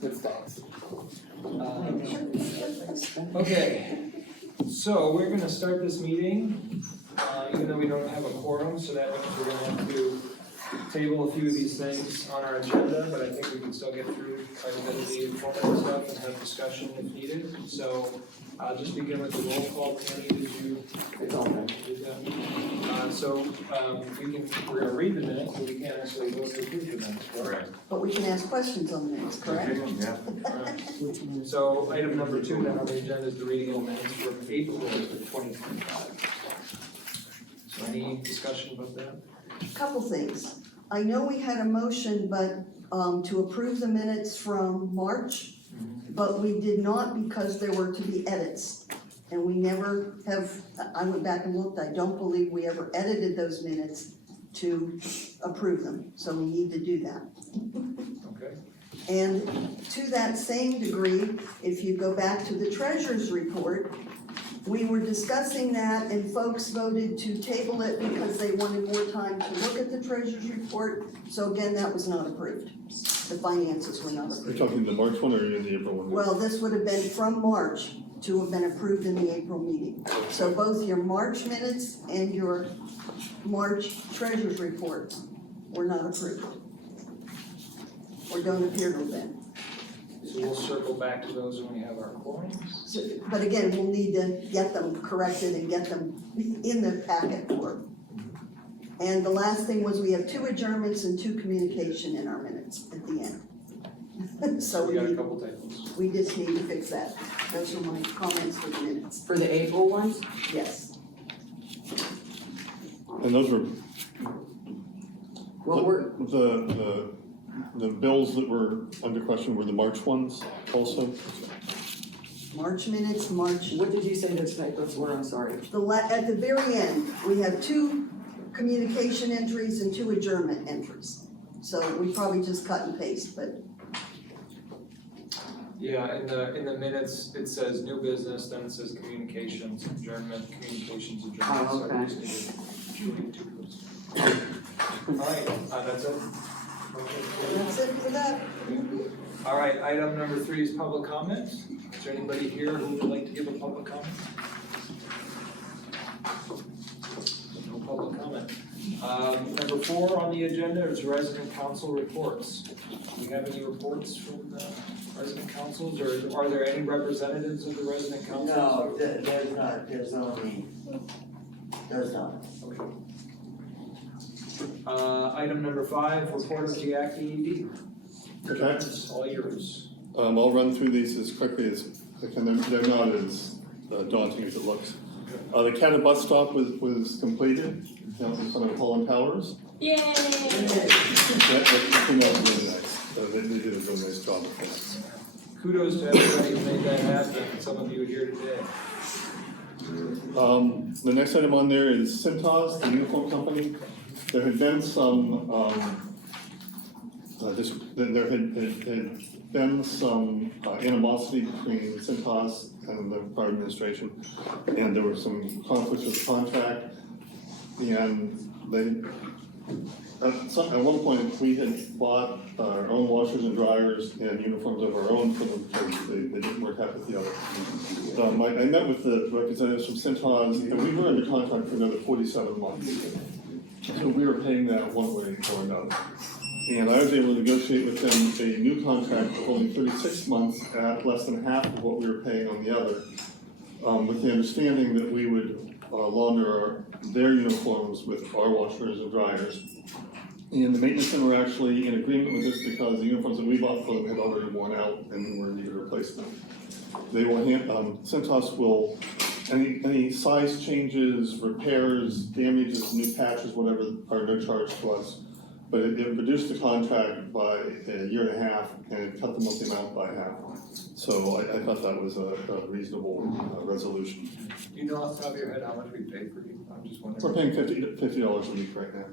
Good thoughts. Okay, so we're gonna start this meeting, even though we don't have a quorum, so that means we're gonna have to table a few of these things on our agenda, but I think we can still get through quite a bit of the informative stuff and have discussion if needed. So I'll just begin with the roll call. Tammy, did you? It's all right. We're gonna read the minutes, but we can't actually vote to approve the minutes, correct? But we can ask questions on the minutes, correct? Yeah. So item number 2 then on the agenda is the reading of minutes from April of 2025. So any discussion about that? Couple things. I know we had a motion, but, to approve the minutes from March, but we did not because there were to be edits. And we never have, I went back and looked, I don't believe we ever edited those minutes to approve them, so we need to do that. Okay. And to that same degree, if you go back to the treasurer's report, we were discussing that and folks voted to table it because they wanted more time to look at the treasurer's report. So again, that was not approved. The finances were not You're approved. talking the March one or in the April one? Well, this would have been from March to have been approved in the April meeting. So both your March minutes and your March treasurer's report were not approved. Or don't appear to have been. So we'll circle back to those when we have our quorums. So, but again, we'll need to get them corrected and get them in the packet for. And the last thing was we have 2 adjournments and 2 communication in our minutes at the end. So We got a couple tables. we just need to fix that. Those are my comments for the minutes. For the April ones? Yes. And those were, Well, we're, the bills that were under question were the March ones also? March minutes, March. what did you say those typos were? I'm sorry. At the very end, we have 2 communication entries and 2 adjournment entries. So we probably just cut and paste, but Yeah, in the minutes, it says new business, then it says communications, adjournment, communications, adjournment. Oh, okay. So I just needed 2 of those. All right, that's it. that's it for that. All right, item number 3 is public comment. Is there anybody here who would like to give a public comment? No public comment. Number 4 on the agenda is resident council reports. Do we have any reports from the resident councils, or are there any representatives of the resident councils? No, there's not, there's not. Okay. Item number 5, report of the ACT-ED. Okay. It's all yours. I'll run through these as quickly as I can. They're not as daunting as it looks. The Canada bus stop was completed down in front of Holland Towers. Yay! That came out really nice. They did a really nice job of that. Kudos to everybody who made that happen, and some of you here today. The next item on there is Cintas, the uniform company. There had been some, there had been some animosity between Cintas and the prior administration, and there were some conflicts with the contract, and they, at one point, we had bought our own washers and dryers and uniforms of our own for them because they didn't work out with the other. I met with the representatives from Cintas, and we were under contract for another 47 months. So we were paying that one way or another. And I was able to negotiate with them a new contract for only 36 months at less than half of what we were paying on the other, with the understanding that we would launder their uniforms with our washers and dryers. And the maintenance men were actually in agreement with this because the uniforms that we bought for them had already worn out and we were in need of replacement. They will Cintas will, any size changes, repairs, damages, new patches, whatever, are no charge to us. But it reduced the contract by a year and a half and it cut the monthly amount by half. So I thought that was a reasonable resolution. Do you know off the top of your head how much we paid for you? I'm just wondering. We're paying $50 a week right now.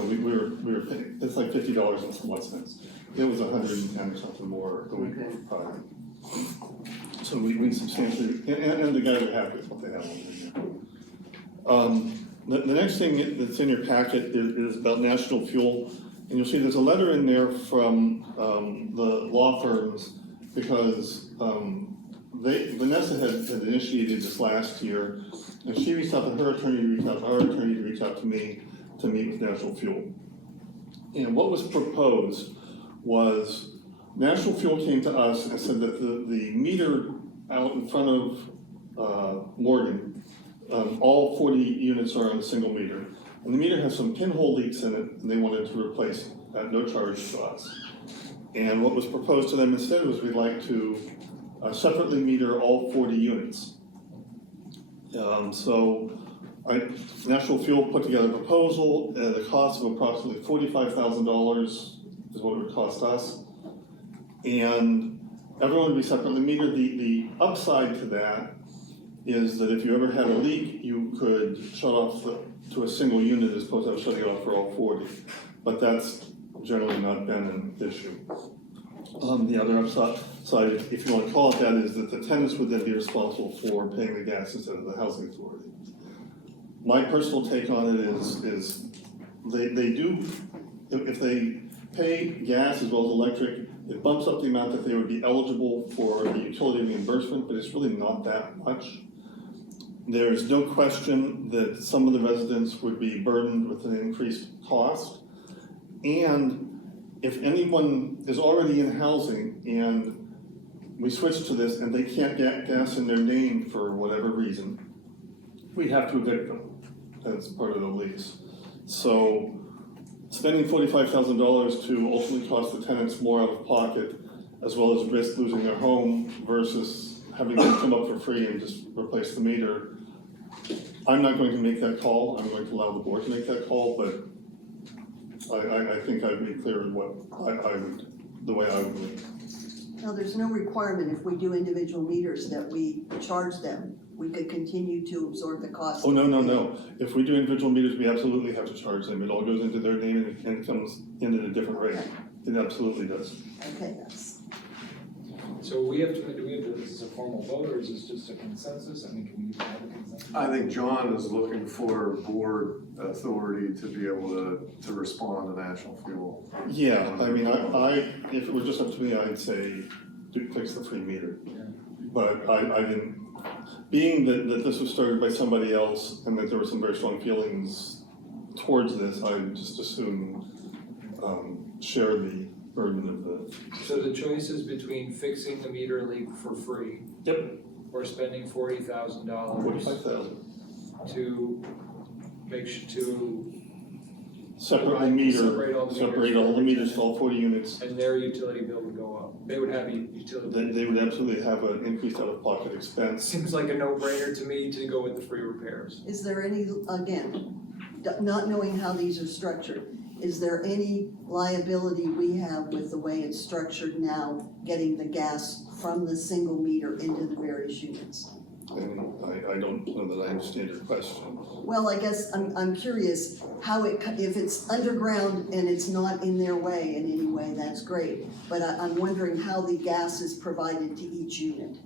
We were paying, it's like $50 and some cents. It was 110 or something more a week prior. So we substantially, and the guys are happy with what they have on there. The next thing that's in your packet is about National Fuel. And you'll see there's a letter in there from, the law firms, because, Vanessa had initiated this last year, and she reached out to her attorney, to reach out to our attorney, to reach out to me, to meet with National Fuel. And what was proposed was, National Fuel came to us and said that the meter out in front of, Morgan, all 40 units are on a single meter. And the meter has some pinhole leaks in it, and they wanted to replace it at no charge to us. And what was proposed to them instead was we'd like to separately meter all 40 units. National Fuel put together a proposal at a cost of approximately $45,000 is what it would cost us. And everyone would be separately metered. The upside to that is that if you ever had a leak, you could shut off to a single unit as opposed to shutting it off for all 40. But that's generally not been an issue. The other upside, if you want to call it that, is that the tenants would then be responsible for paying the gas instead of the housing authority. My personal take on it is they do, if they pay gas as well as electric, it bumps up the amount that they would be eligible for the utility reimbursement, but it's really not that much. There's no question that some of the residents would be burdened with an increased cost. And if anyone is already in housing and we switch to this and they can't get gas in their name for whatever reason, we'd have to evict them as part of the lease. So spending $45,000 to ultimately cost the tenants more out of pocket, as well as risk losing their home versus having them come up for free and just replace the meter. I'm not going to make that call. I'm going to allow the board to make that call, but I think I've made clear what the way I would do it. Now, there's no requirement if we do individual meters that we charge them. We could continue to absorb the cost. Oh, no. If we do individual meters, we absolutely have to charge them. It all goes into their name and it comes in at a different rate. It absolutely does. Okay, that's, So do we have to, is this a formal vote or is this just a consensus? I mean, can we even have a consensus? I think John is looking for board authority to be able to respond to National Fuel. Yeah, I mean, if it were just up to me, I'd say, fix the free meter. Yeah. But I didn't, being that this was started by somebody else and that there were some very strong feelings towards this, I would just assume share the burden of the. So the choice is between fixing the meter leak for free. Yep. Or spending $40,000 $45,000. to to Separately meter, separate all the meters for all 40 units. and their utility bill would go up. They would have a utility. They would absolutely have an increased out-of-pocket expense. Seems like a no-brainer to me to go with the free repairs. is there any, again, not knowing how these are structured, is there any liability we have with the way it's structured now, getting the gas from the single meter into the various units? And I don't know that I understand your question. Well, I guess I'm curious how if it's underground and it's not in their way in any way, that's great. But I'm wondering how the gas is provided to each unit.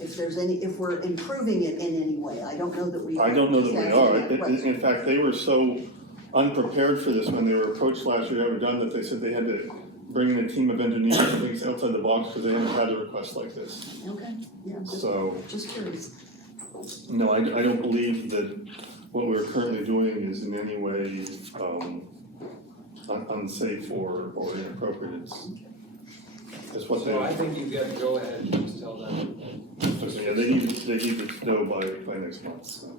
If there's if we're improving it in any way. I don't know that we are. I don't know that Just we asking are. that question. In fact, they were so unprepared for this when they were approached last year, ever done, that they said they had to bring in a team of engineers and things outside the box because they hadn't had a request like this. Okay, yeah, just curious. No, I don't believe that what we're currently doing is in any way unsafe or inappropriate. It's what So I think you've got to go ahead and just tell them. yeah, they need to know by next month, so.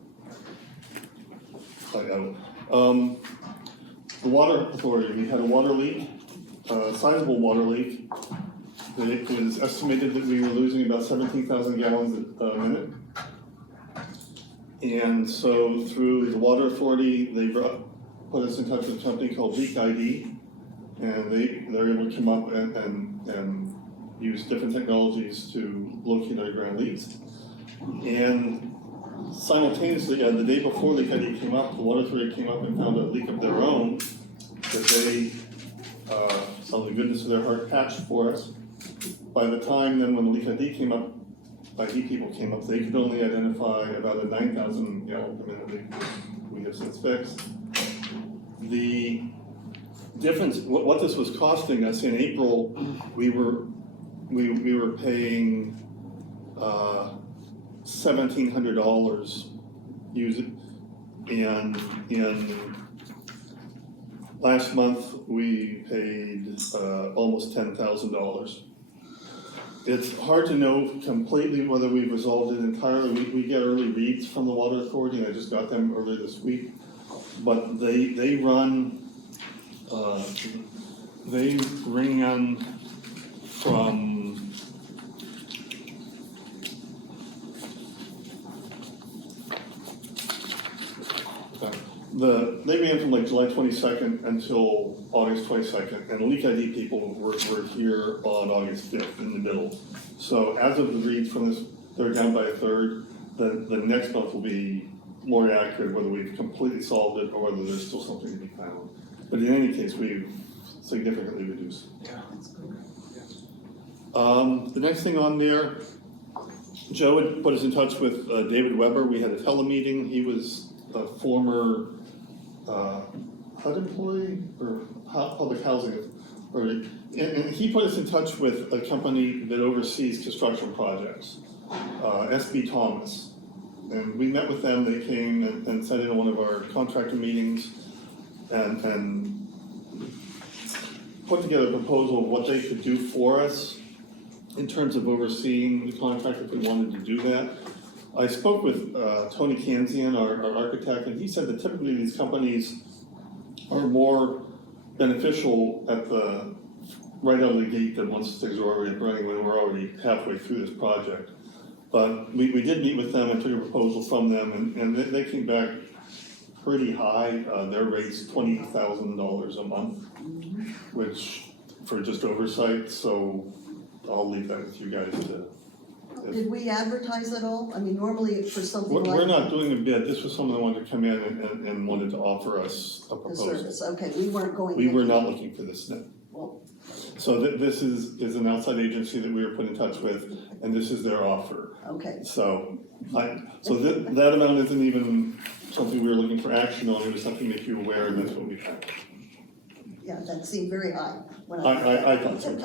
The water authority, we had a water leak, a sizable water leak. It was estimated that we were losing about 17,000 gallons a minute. And so through the water authority, they put us in touch with a company called Leak ID. And they're able to come up and use different technologies to locate underground leaks. And simultaneously, the day before Leak ID came up, the water authority came up and found a leak of their own that they, out of the goodness of their heart, patched for us. By the time then when the Leak ID came up, ID people came up, they could only identify about a 9,000 gallon per minute leak. We have since fixed. The difference, what this was costing us in April, we were paying, $1,700 and in last month, we paid, almost $10,000. It's hard to know completely whether we've resolved it entirely. We get early reads from the Water Authority, and I just got them earlier this week. But they run, they ran from they ran from like July 22nd until August 22nd, and leak ID people were here on August 5th in the middle. So as of the reads from this, they're down by a third. The next month will be more accurate, whether we've completely solved it or whether there's still something to be found. But in any case, we've significantly reduced. Yeah, that's good. The next thing on there, Joe had put us in touch with David Weber. We had a telemeeting. He was a former HUD employee or public housing, and he put us in touch with a company that oversees construction projects, SB Thomas. And we met with them. They came and sat in on one of our contractor meetings and put together a proposal of what they could do for us in terms of overseeing the contract if we wanted to do that. I spoke with Tony Kanzian, our architect, and he said that typically these companies are more beneficial right out of the gate than once things are already running, when we're already halfway through this project. But we did meet with them and took a proposal from them, and they came back pretty high. Their rate's $20,000 a month, which for just oversight, so I'll leave that with you guys to. Did we advertise at all? I mean, normally for something like. We're not doing a bid. This was someone that wanted to come in and wanted to offer us a The proposal. service, okay, we weren't going. We were in. not looking for this. Well, So this is an outside agency that we were put in touch with, and this is their offer. okay, So that amount isn't even something we were looking for action on. It was something to make you aware, and that's what we found. yeah, that seemed very high when I thought so.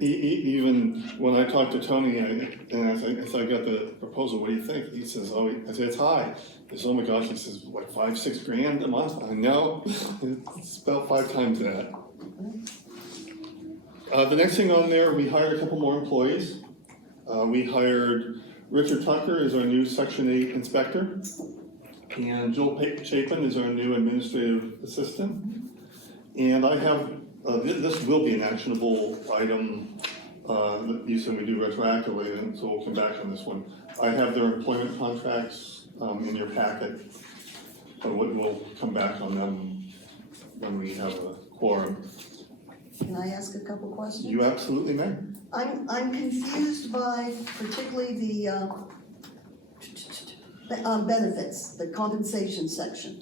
Even when I talked to Tony, and I got the proposal, what do you think? He says, I said, it's high. He says, oh my gosh, he says, what, $5-6 grand a month? I know, it's about 5 times that. The next thing on there, we hired a couple more employees. We hired Richard Tucker as our new Section 8 inspector, and Joel Chapin is our new administrative assistant. And I have, this will be an actionable item, you said we do retroactively, and so we'll come back on this one. I have their employment contracts in your packet, but we'll come back on them when we have a quorum. Can I ask a couple questions? You absolutely may. I'm confused by particularly the benefits, the compensation section.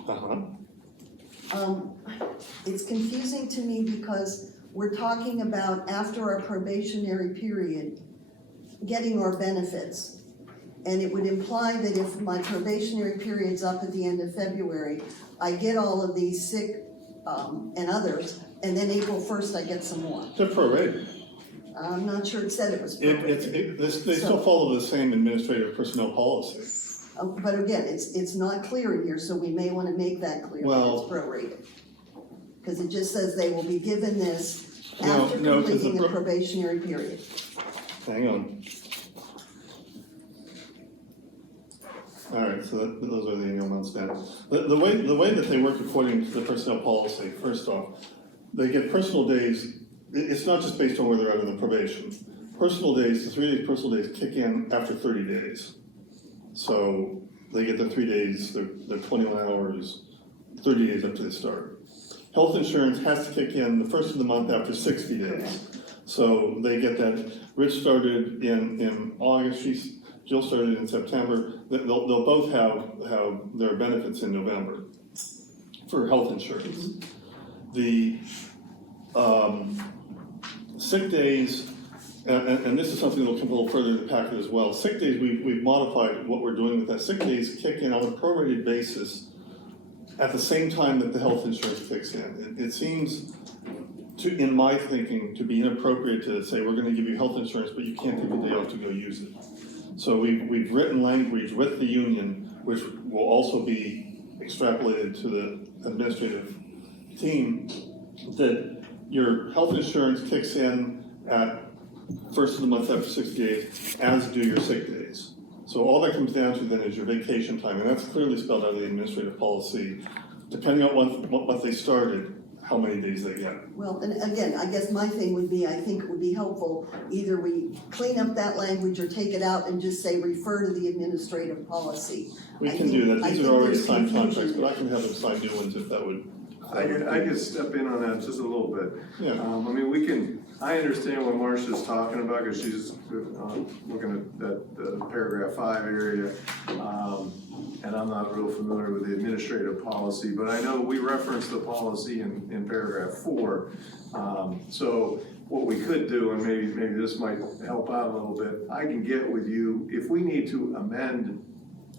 It's confusing to me because we're talking about after our probationary period, getting our benefits. And it would imply that if my probationary period's up at the end of February, I get all of these sick and others, and then April 1st I get some more. They're prorated. I'm not sure it said it was prorated. They still follow the same administrative personnel policy. But again, it's not clear in here, so we may want to make that clear that Well- it's prorated. Because it just says they will be given this No, after no, 'cause completing the the probationary period. Hang on. All right, so those are the annual amounts down. The way that they work according to the personnel policy, first off, they get personal days. It's not just based on where they're at in the probation. Personal days, the 3 days personal days kick in after 30 days. So they get their 3 days, their 21 hours, 30 days up to the start. Health insurance has to kick in the first of the month after 60 days. So they get that. Rich started in August, Jill started in September. They'll both have their benefits in November for health insurance. The sick days, and this is something that'll come a little further in the packet as well. Sick days, we've modified what we're doing with that. Sick days kick in on a prorated basis at the same time that the health insurance kicks in. It seems to, in my thinking, to be inappropriate to say, we're gonna give you health insurance, but you can't take a day off to go use it. So we've written language with the union, which will also be extrapolated to the administrative team, that your health insurance kicks in at first of the month after 60 days, as do your sick days. So all that comes down to then is your vacation time, and that's clearly spelled out of the administrative policy, depending on what they started, how many days they get. Well, and again, I guess my thing would be, I think it would be helpful, either we clean up that language or take it out and just say refer to the administrative policy. We I can think- do that, I these think are already there's signed confusion contracts, but there. I can have them sign new ones if that would. I could step in on that just a little bit. Yeah. I mean, I understand what Marcia's talking about, because she's looking at that paragraph 5 area. And I'm not real familiar with the administrative policy, but I know we referenced the policy in paragraph 4. So what we could do, and maybe this might help out a little bit, I can get with you, if we need to amend,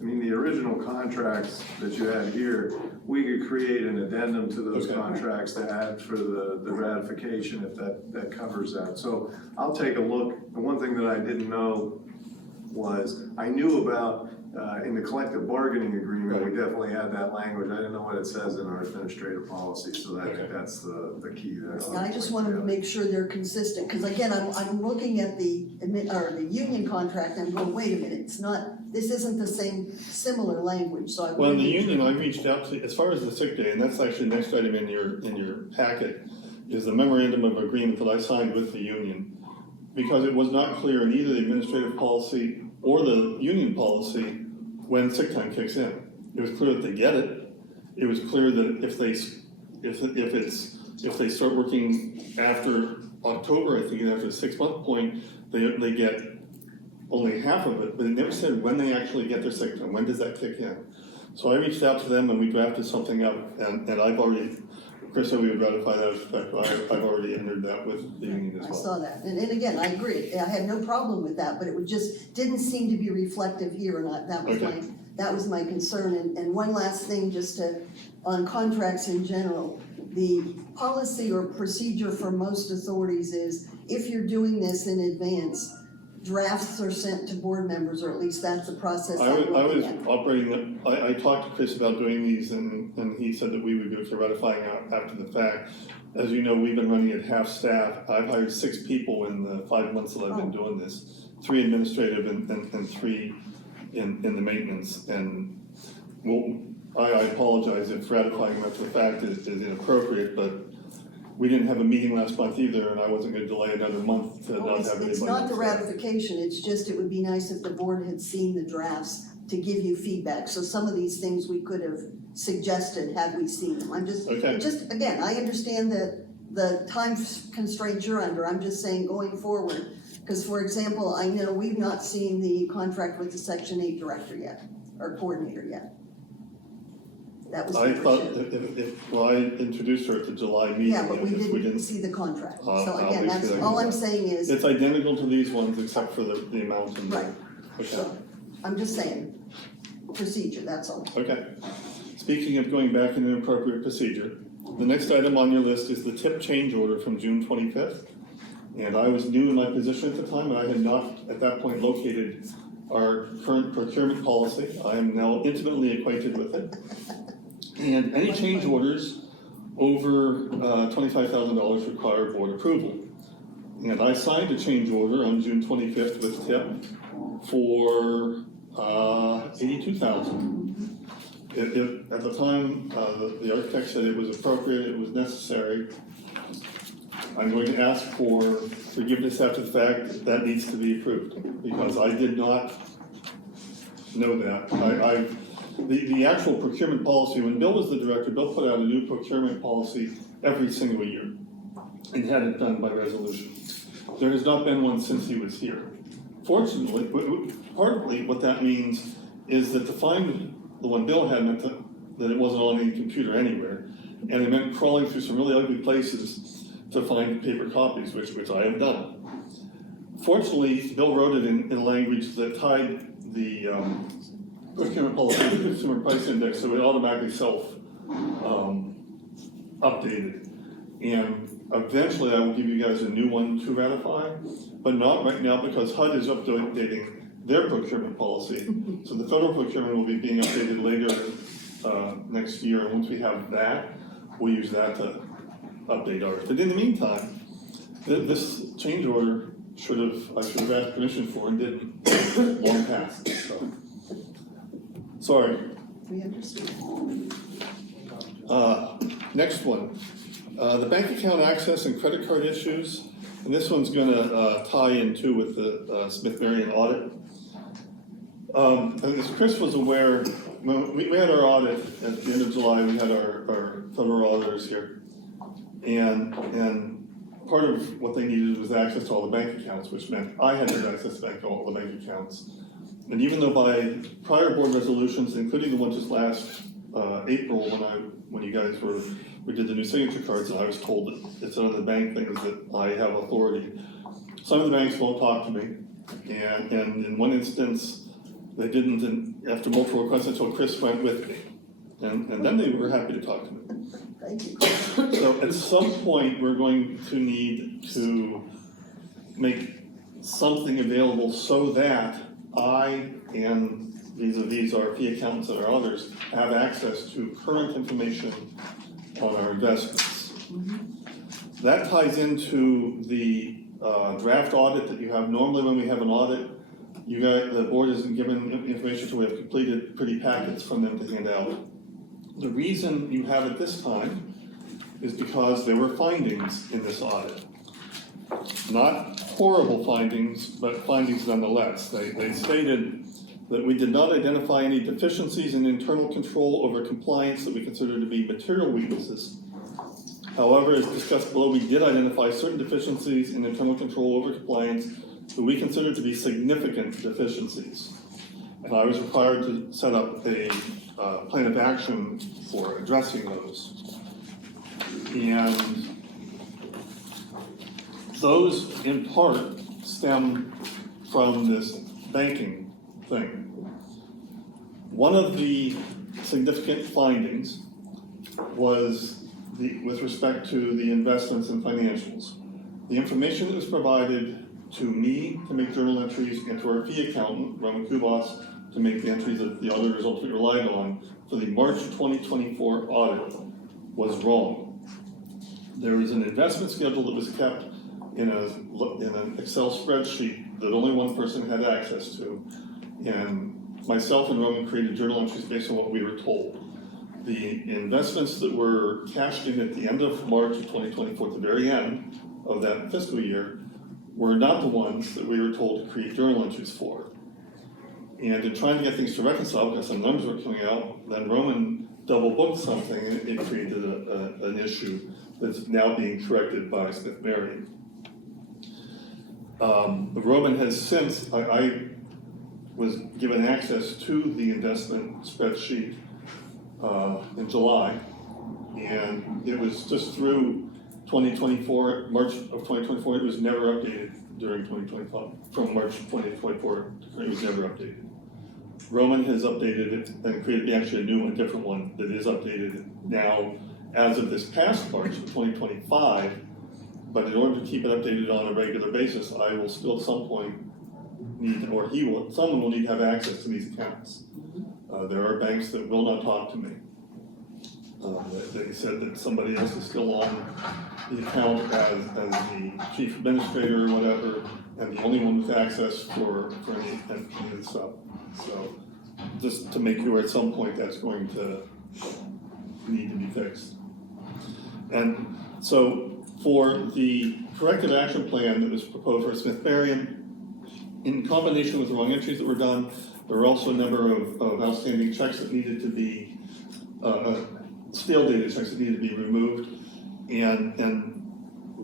I mean, the original contracts that you had here, we could create an addendum to those Okay. contracts to add for the ratification if that covers that. So I'll take a look. The one thing that I didn't know was, I knew about, in the collective bargaining agreement, we definitely had that language. I didn't know what it says in our administrative policy, so Okay. that's the key there. And I just wanted to make sure they're consistent, because again, I'm looking at the union contract, and I'm going, wait a minute, it's not, this isn't the same, similar language, so I. Well, in the wanted to- union, I reached out to, as far as the sick day, and that's actually the next item in your packet, is the memorandum of agreement that I signed with the union. Because it was not clear in either the administrative policy or the union policy when sick time kicks in. It was clear that they get it. It was clear that if they start working after October, I think after the 6-month point, they get only half of it, but it never said when they actually get their sick time, when does that kick in? So I reached out to them and we drafted something up, and I've already, Chris said we would ratify that, but I've already entered that with the union as I well. saw that, and again, I agree, I had no problem with that, but it would just, didn't seem to be reflective here, and Okay. that was my concern, and one last thing, just to, on contracts in general, the policy or procedure for most authorities is, if you're doing this in advance, drafts are sent to board members, or at least that's the process I I'm was looking at. operating, I talked to Chris about doing these and he said that we would go to ratifying after the fact. As you know, we've been running at half staff. I've hired 6 people in the 5 months that I've been doing this. 3 administrative and 3 in the maintenance. And well, I apologize if ratifying after the fact is inappropriate, but we didn't have a meeting last month either, and I wasn't gonna delay another month to Well, not have anybody. it's not the on staff. ratification, it's just, it would be nice if the board had seen the drafts to give you feedback, so some of these things we could have suggested had we seen them. I'm just, Okay. again, I understand the time constraints you're under, I'm just saying going forward. Because for example, I know we've not seen the contract with the Section 8 director yet, or coordinator yet. That was I number thought, 2. well, I introduced her at the July meeting. Yeah, but we and if didn't see the contract, so I'll again, make that's, sure that all goes I'm saying is, It's identical to these ones except for the amount and the. Right. Okay, so, I'm just saying, procedure, that's all. okay. Speaking of going back in an appropriate procedure, the next item on your list is the tip change order from June 25th. And I was new in my position at the time, and I had not at that point located our current procurement policy. I am now intimately acquainted with it. And any change orders over $25,000 require board approval. And I signed a change order on June 25th with TIP for $82,000. At the time, the architect said it was appropriate, it was necessary. I'm going to ask for forgiveness after the fact, that needs to be approved, because I did not know that. The actual procurement policy, when Bill was the director, Bill put out a new procurement policy every single year and had it done by resolution. There has not been one since he was here. Fortunately, partly what that means is that to find the one Bill had meant that it wasn't on any computer anywhere, and it meant crawling through some really ugly places to find paper copies, which I have done. Fortunately, Bill wrote it in language that tied the procurement policy to the consumer price index, so it automatically updated. And eventually I will give you guys a new one to ratify, but not right now because HUD is updating their procurement policy. So the federal procurement will be being updated later next year, and once we have that, we'll use that to update ours. But in the meantime, this change order I should have asked permission for and didn't, long past, so. Sorry. We understand. Next one, the bank account access and credit card issues, and this one's gonna tie in too with the Smith-Marion audit. As Chris was aware, when we had our audit at the end of July, we had our federal auditors here. And part of what they needed was access to all the bank accounts, which meant I had to have access to all the bank accounts. And even though by prior board resolutions, including the one just last April when you guys we did the new signature cards, and I was told that it's one of the bank things that I have authority. Some of the banks won't talk to me, and in one instance, they didn't, and after multiple requests, I told Chris went with me. And then they were happy to talk to me. Thank you. So at some point, we're going to need to make something available so that I and vis-a-vis our fee accountants and our others have access to current information on our investments. That ties into the draft audit that you have. Normally when we have an audit, the board isn't given information until we have completed pretty packets from them to hand out. The reason you have it this time is because there were findings in this audit. Not horrible findings, but findings nonetheless. They stated that we did not identify any deficiencies in internal control over compliance that we consider to be material weaknesses. However, as discussed below, we did identify certain deficiencies in internal control over compliance that we consider to be significant deficiencies. And I was required to set up a plan of action for addressing those. And those, in part, stem from this banking thing. One of the significant findings was with respect to the investments and financials. The information that was provided to me to make journal entries and to our fee accountant, Roman Kubas, to make the entries that the auditors ultimately relied on for the March 2024 audit was wrong. There was an investment schedule that was kept in an Excel spreadsheet that only one person had access to, and myself and Roman created journal entries based on what we were told. The investments that were cashed in at the end of March of 2024, at the very end of that fiscal year, were not the ones that we were told to create journal entries for. And in trying to get things to reconcile, because some numbers were coming out, then Roman double booked something, and it created an issue that's now being corrected by Smith-Marion. Roman has since, I was given access to the investment spreadsheet in July, and it was just through 2024, March of 2024, it was never updated during 2025. From March 2024, it was never updated. Roman has updated it and created actually a new one, a different one that is updated now as of this past March of 2025. But in order to keep it updated on a regular basis, I will still at some point need, or someone will need to have access to these accounts. There are banks that will not talk to me. They said that somebody else is still on the account as the chief administrator or whatever, and the only one with access for any of this stuff. So just to make sure at some point that's going to need to be fixed. And so for the corrective action plan that was proposed for Smith-Marion, in combination with the wrong entries that were done, there were also a number of outstanding checks that needed to be, stale dated checks that needed to be removed. And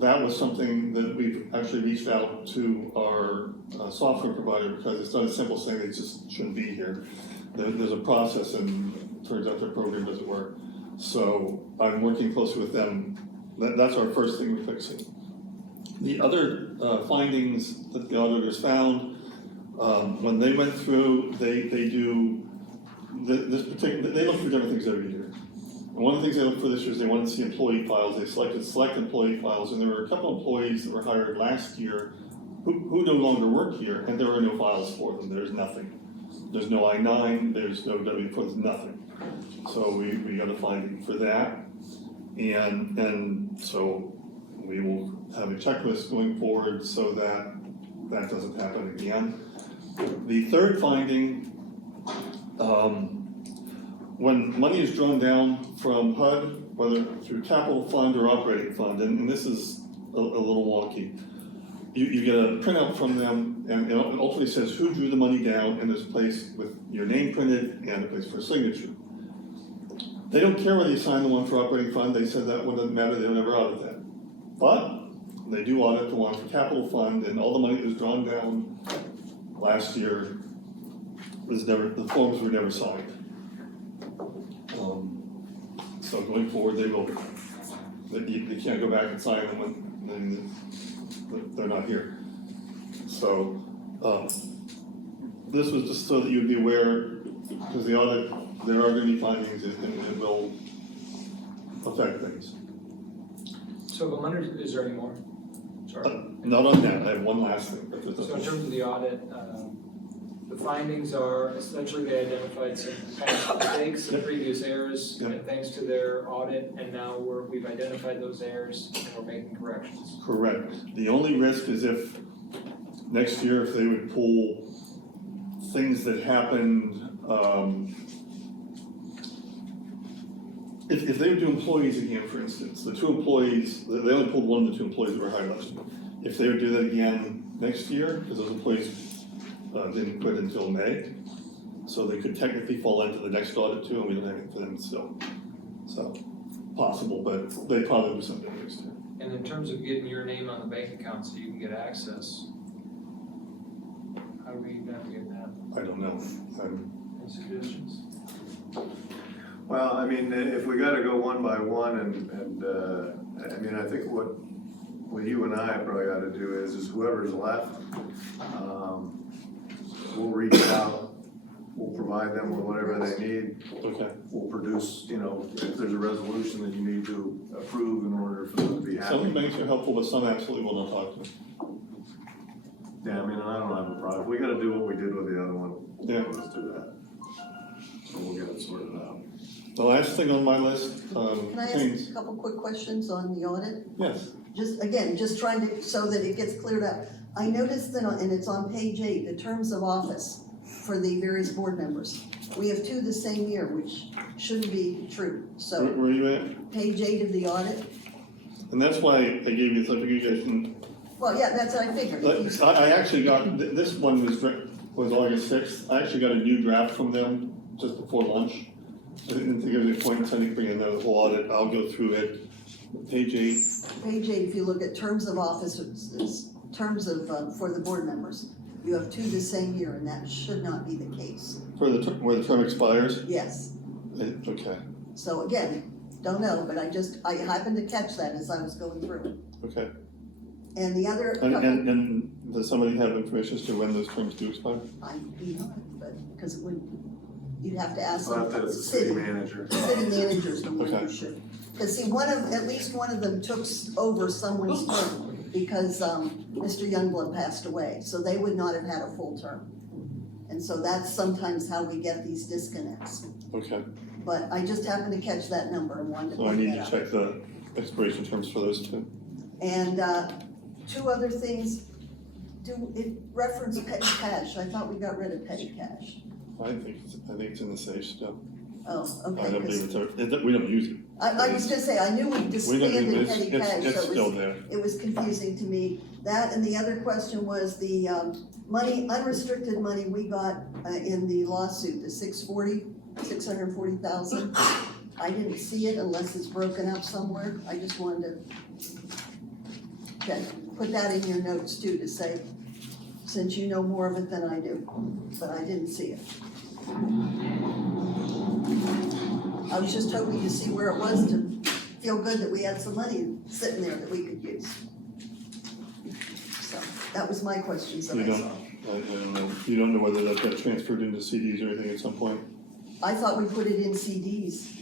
that was something that we've actually reached out to our software provider, because it's not a simple thing, they just shouldn't be here. There's a process, and it turns out their program doesn't work. So I'm working closely with them. That's our first thing we're fixing. The other findings that the auditors found, when they went through, they do this particular, they look for different things every year. And one of the things they looked for this year is they wanted to see employee files, they selected select employee files, and there were a couple employees that were hired last year who no longer work here, and there were no files for them, there's nothing. There's no I-9, there's no W-4, there's nothing. So we got a finding for that. And so we will have a checklist going forward so that that doesn't happen again. The third finding, when money is drawn down from HUD, whether through capital fund or operating fund, and this is a little wonky, you get a printout from them, and it ultimately says who drew the money down, and there's a place with your name printed and a place for a signature. They don't care whether you sign the one for operating fund, they said that one doesn't matter, they don't ever audit that. But they do audit the one for capital fund, and all the money that was drawn down last year was never, the forms were never signed. So going forward, they can't go back and sign them when they're not here. So, this was just so that you'd be aware, because the audit, there are gonna be findings and it will affect things. So is there any more? Sorry. Not on that, I have one last thing, but there's So in nothing. terms of the audit, the findings are essentially they identified some past mistakes and previous errors, Yeah. and thanks to their audit, and now we've identified those errors and we're making corrections. Correct. The only risk is if, next year, if they would pull things that happened, if they would do employees again, for instance, the two employees, they only pulled one of the two employees that were hired last year. If they would do that again next year, because those employees didn't quit until May, so they could technically fall into the next audit too, and we don't have anything for them still. So, possible, but they probably do something next year. And in terms of getting your name on the bank account so you can get access, how do we navigate that? I don't know. Any suggestions? Well, I mean, if we gotta go one by one and I mean, I think what you and I probably ought to do is whoever's left, we'll reach out, we'll provide them with whatever they need. Okay. We'll produce, you know, if there's a resolution that you need to approve in order for them to be Some happy. banks are helpful, but some absolutely will not talk to them. Yeah, I mean, I don't have a problem. We gotta do what we did with the other one. Yeah. Let's do that. So we'll get it sorted out. The last thing on my list, Can I things, ask a couple quick questions on the audit? yes, Just trying to, so that it gets cleared up. I noticed that, and it's on page 8, the terms of office for the various board members. We have two the same year, which shouldn't be true. So, where are you at? page 8 of the audit, And that's why I gave you the clarification. well, yeah, that's what I figured. I actually got, this one was August 6th. I actually got a new draft from them just before lunch. I didn't think there was any point in sending me another whole audit. I'll go through it. Page 8, Page 8, if you look at terms of office, it's terms of, for the board members, you have two the same year, and that should not be the case. where the term expires. Yes, Okay, so again, don't know, but I happened to catch that as I was going through it. okay. And the other, And does somebody have information as to when those terms do expire? I do not, but, because it would, you'd have to ask I'll have to the ask the city manager. city manager's the one Okay. who should. Because see, at least one of them took over someone's term, because, Mr. Youngblood passed away, so they would not have had a full term. And so that's sometimes how we get these disconnects. Okay, But I just happened to catch that number and wanted to so I bring need that to up. check the expiration terms for those two. And, two other things, it referenced petty cash, I thought we got rid of petty cash. I think it's in the safe still. Oh, I okay, don't 'cause believe we don't use it. I was gonna say, I knew we We don't disbanded use it, petty cash, it's so still there. it was confusing to me. That, and the other question was the, money, unrestricted money we got, in the lawsuit, the 640,000. I didn't see it unless it's broken up somewhere, I just wanted to put that in your notes too, to say, since you know more of it than I do, but I didn't see it. I was just hoping to see where it was to feel good that we had some money sitting there that we could use. So, that was my questions that You I don't, saw. I don't know, you don't know whether that got transferred into CDs or anything at some point? I thought we put it in CDs.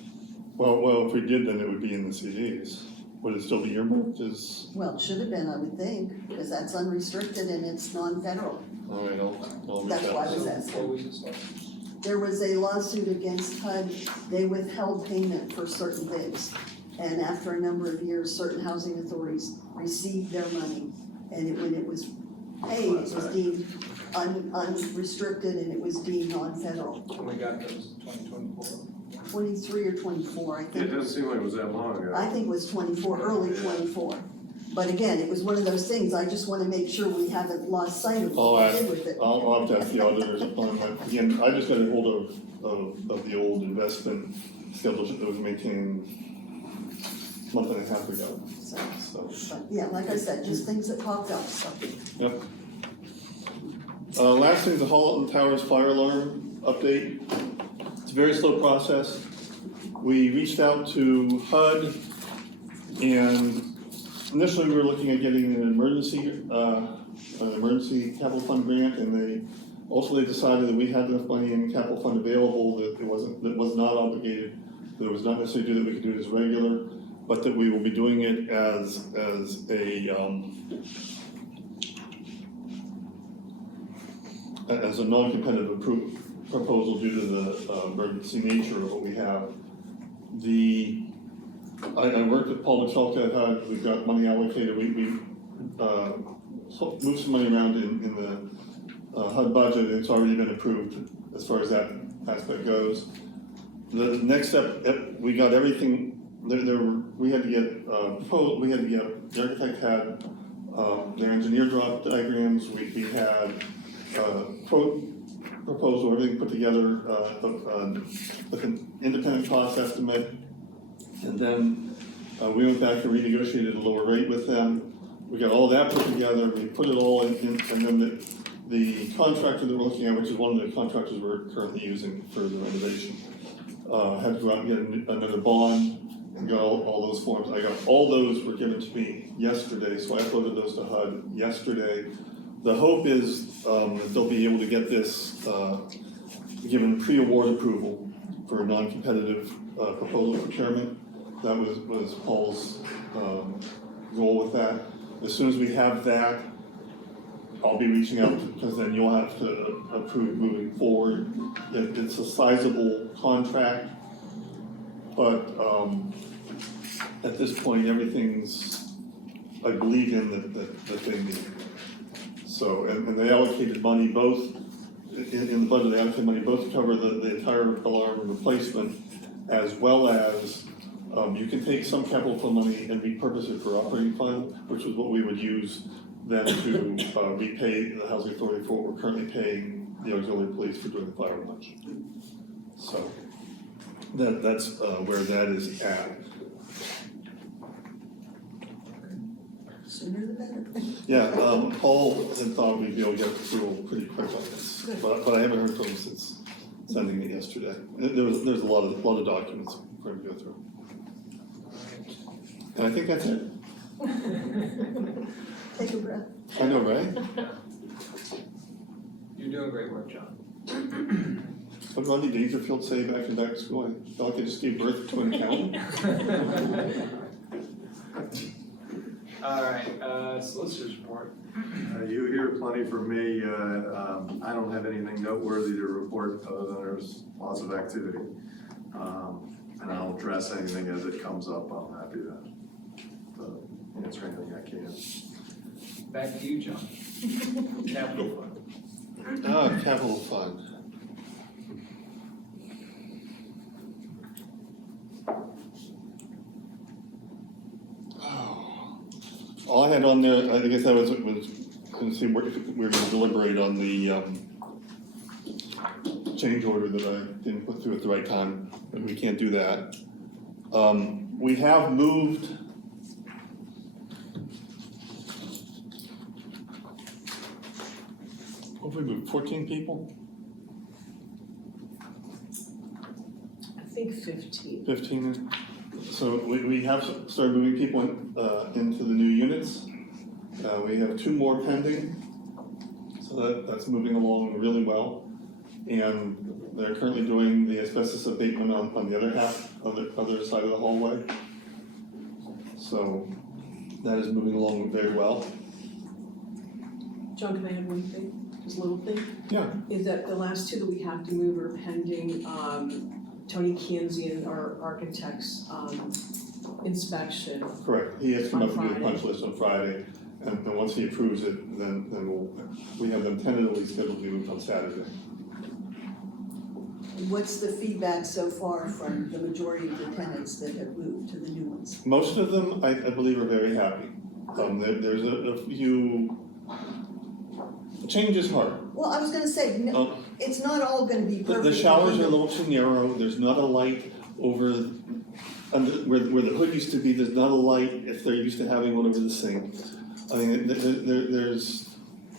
Well, if we did, then it would be in the CDs. Would it still be earmarked as, Well, it should have been, I would think, because that's unrestricted and it's non-federal. all right, I'll reach That's why I out. was So asking. before we just start. There was a lawsuit against HUD, they withheld payment for certain things. And after a number of years, certain housing authorities received their money. And when it was paid, it was deemed unrestricted and it was deemed non-federal. And we got those in 2024. 23 or 24, I It think. doesn't seem like it was that long ago. I think it was 24, early 24. But again, it was one of those things, I just wanna make sure we haven't lost sight of All what we right. did with it. I'll have to ask the auditors on that. Again, I just got a hold of the old investment schedule that was maintained a month and a half ago, So, so. but yeah, like I said, just things that popped up, so. Yep. Last thing is the Holland Towers fire alarm update. It's a very slow process. We reached out to HUD, and initially we were looking at getting an emergency capital fund grant, and they ultimately decided that we had enough money in capital fund available, that that was not obligated, that it was not necessarily due, that we could do it as regular, but that we will be doing it as a non-competitive proposal due to the emergency nature of what we have. I worked with Paul Michalka at HUD, we've got money allocated, we moved some money around in the HUD budget, it's already been approved as far as that aspect goes. The next step, we got everything, we had to get, the architect had their engineer draw diagrams, we had quote proposal, everything put together with an independent cost estimate. And then we went back and renegotiated a lower rate with them. We got all that put together, we put it all in, and then the contractor that we're looking at, which is one of the contractors we're currently using for the renovation, had to go out and get another bond, and got all those forms. All those were given to me yesterday, so I uploaded those to HUD yesterday. The hope is that they'll be able to get this given pre-award approval for a non-competitive proposal procurement. That was Paul's goal with that. As soon as we have that, I'll be reaching out, because then you'll have to approve moving forward. It's a sizable contract, but at this point, everything's, I believe in that they need. So, and they allocated money both, in the budget, they allocated money both to cover the entire alarm replacement, as well as, you can take some capital fund money and repurpose it for operating fund, which is what we would use then to repay the housing authority for what we're currently paying the auxiliary police for doing the fire watch. So, that's where that is at. Sooner the better. Yeah, Paul had thought we'd be able to get through pretty quick on this, but I haven't heard from him since sending it yesterday. There's a lot of documents for him to go through. And I think that's it. Take a breath. I know, right? You're doing great work, John. What did Rodney Dangerfield say back to school? I felt like I just gave birth to an accountant. All right, solicitor's report. You hear plenty from me. I don't have anything noteworthy to report other than there's lots of activity. And I'll address anything as it comes up. I'm happy to answer anything I can. Back to you, John. Capital fund. Capital fund. All I had on there, I guess I was gonna see if we were gonna deliberate on the change order that I didn't put through at the right time, but we can't do that. We have moved what have we moved, 14 people? I think 15. 15, so we have started moving people into the new units. We have 2 more pending, so that's moving along really well. And they're currently doing the asbestos abatement on the other half, on the other side of the hallway. So that is moving along very well. John, can I add one thing, just a little thing? Yeah. Is that the last two that we have to move are pending, Tony Kianzian, our architect's, inspection. Correct, he has to come On up and do the punch Friday. list on Friday, and then once he approves it, then we have them tentatively scheduled to be moved on Saturday. What's the feedback so far from the majority of the tenants that have moved to the new ones? Most of them, I believe, are very happy. There's a few, change is hard. Well, I was gonna say, no, it's not all gonna be perfect. The showers are a little too narrow, there's not a light over, where the hood used to be, there's not a light if they're used to having one over the sink. I mean, there's,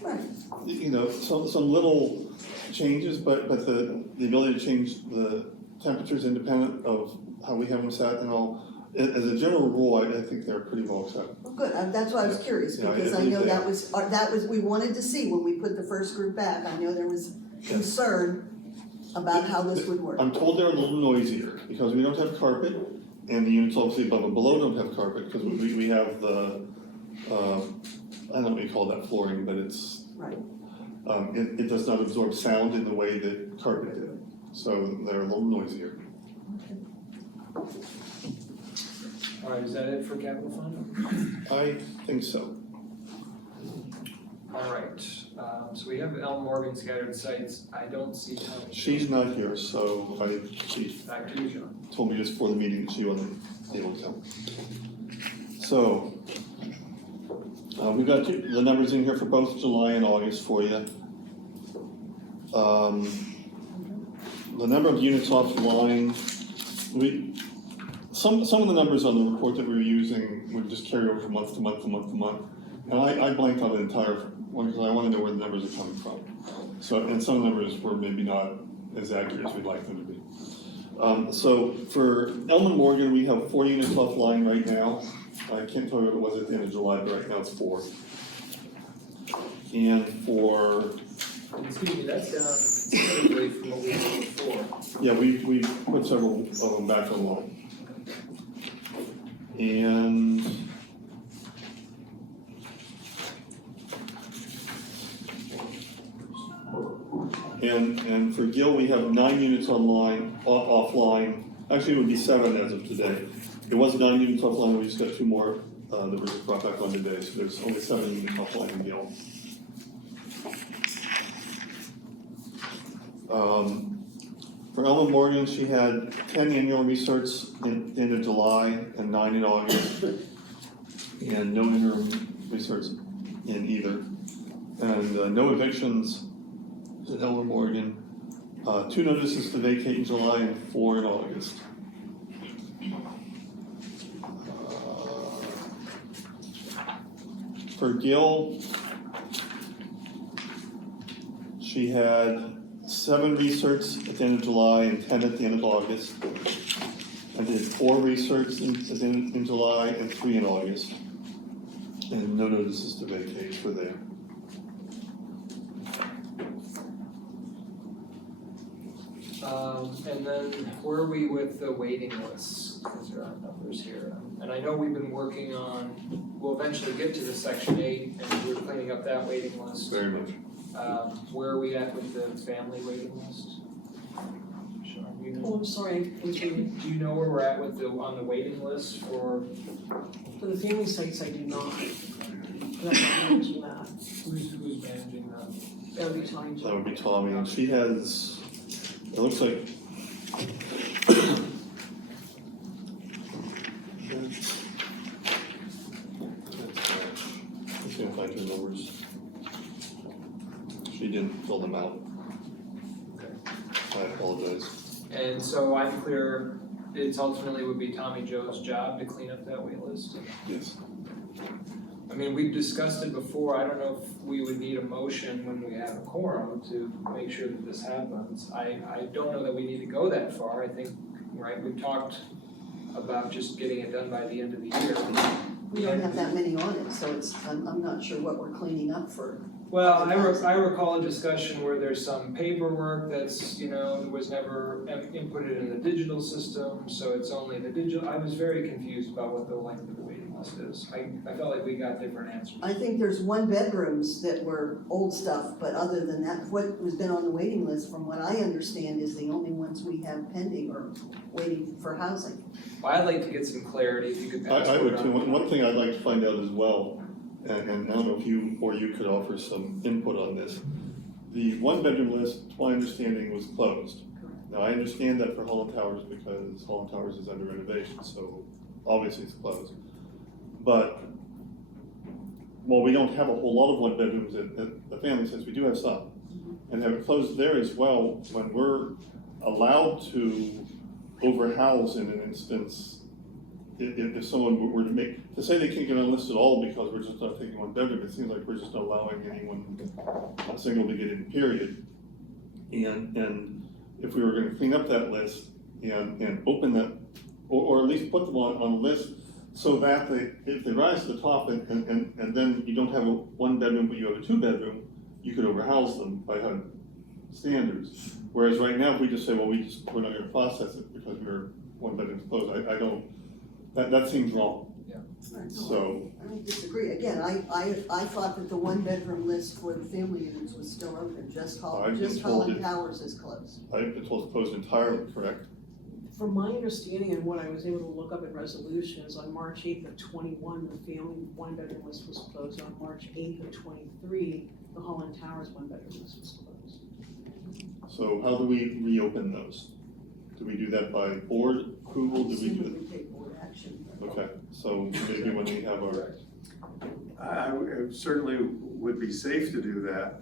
Right. you know, some little changes, but the ability to change the temperatures independent of how we have them set and all, as a general rule, I think they're pretty well accepted. Well, good, that's why I was curious, Yeah, because I I know believe that was, we wanted to see when we put the first group back, I know there was concern about how this would work. I'm told they're a little noisier, because we don't have carpet, and the units obviously above and below don't have carpet, because we have the, I don't know what you call that flooring, but it's, Right. it does not absorb sound in the way that carpet did, so they're a little noisier. All right, is that it for capital fund? I think so. All right, so we have Elm Morgan scattered sites. I don't see Tony. She's not here, so she Back to you, John. told me just before the meeting that she wasn't able to come. So, we've got the numbers in here for both July and August for you. The number of units offline, some of the numbers on the report that we were using would just carry over from month to month to month to month. And I blanked on the entire one because I want to know where the numbers are coming from. So, and some numbers were maybe not as accurate as we'd like them to be. So for Elm and Morgan, we have 4 units offline right now. I can't tell you what it was at the end of July, but right now it's 4. And for, Excuse me, that's down considerably from what we had before. yeah, we put several of them back online. And for Gill, we have 9 units online, offline. Actually, it would be 7 as of today. It was 9 units offline, we just got 2 more that were just brought back on today, so there's only 7 units offline in Gill. For Ellen Morgan, she had 10 annual research in the end of July and 9 in August, and no interim research in either. And no evictions at Ellen Morgan, 2 notices to vacate in July and 4 in August. For Gill, she had 7 research at the end of July and 10 at the end of August. I did 4 research in July and 3 in August. And no notices to vacate for there. And then where are we with the waiting lists? Because there are numbers here. And I know we've been working on, we'll eventually get to the section 8 and we're cleaning up that waiting list. Very much. Where are we at with the family waiting list? Sean, you Oh, know? I'm sorry, Do you know where we're at with on the waiting list for for the family sites, I do not. But I'm not managing that, who's managing that? that would be Tony. That would be Tommy, and she has, it looks like. Let's see if I find her numbers. She didn't fill them out. Okay. I apologize. And so I'm clear, it's ultimately would be Tommy Joe's job to clean up that wait list? Yes. I mean, we've discussed it before, I don't know if we would need a motion when we have a quorum to make sure that this happens. I don't know that we need to go that far, I think, right, we've talked about just getting it done by the end of the year. We don't have that many on it, so I'm not sure what we're cleaning up for Well, I recall a discussion where there's some paperwork that's, was never inputted in the digital system, so it's only the digital, I was very confused about what the length of the waiting list is. I felt like we got different answers. I think there's one bedrooms that were old stuff, but other than that, what was been on the waiting list, from what I understand, is the only ones we have pending or waiting for housing. Well, I'd like to get some clarity, if you could pass I it would too. around. One thing I'd like to find out as well, and I don't know if you or you could offer some input on this. The one bedroom list, to my understanding, was closed. Now, I understand that for Holland Towers because Holland Towers is under renovation, so obviously it's closed. But, while we don't have a whole lot of one bedrooms at the family, since we do have some, and have it closed there as well, when we're allowed to overhouse in an instance, if someone were to say they can't get on the list at all because we're just not taking one bedroom, it seems like we're just allowing anyone, a single to get in, period. And if we were gonna clean up that list and open that, or at least put them on the list so that if they rise to the top and then you don't have a one bedroom, but you have a two bedroom, you could overhouse them by HUD standards. Whereas right now, if we just say, well, we're not gonna process it because we're one bedroom closed, I don't, that seems wrong. So, I don't disagree. Again, I thought that the one bedroom list for the family units was still open, just I've been told Holland it- Towers is closed. I've been told it's closed entirely, correct? From my understanding and what I was able to look up in resolutions, on March 8th of 21, the family one-bedroom list was closed. On March 8th of 23, the Holland Towers one-bedroom list was closed. So how do we reopen those? Do we do that by board approval? Do we do Assuming we take board action. Okay, so maybe when we have our, It certainly would be safe to do that,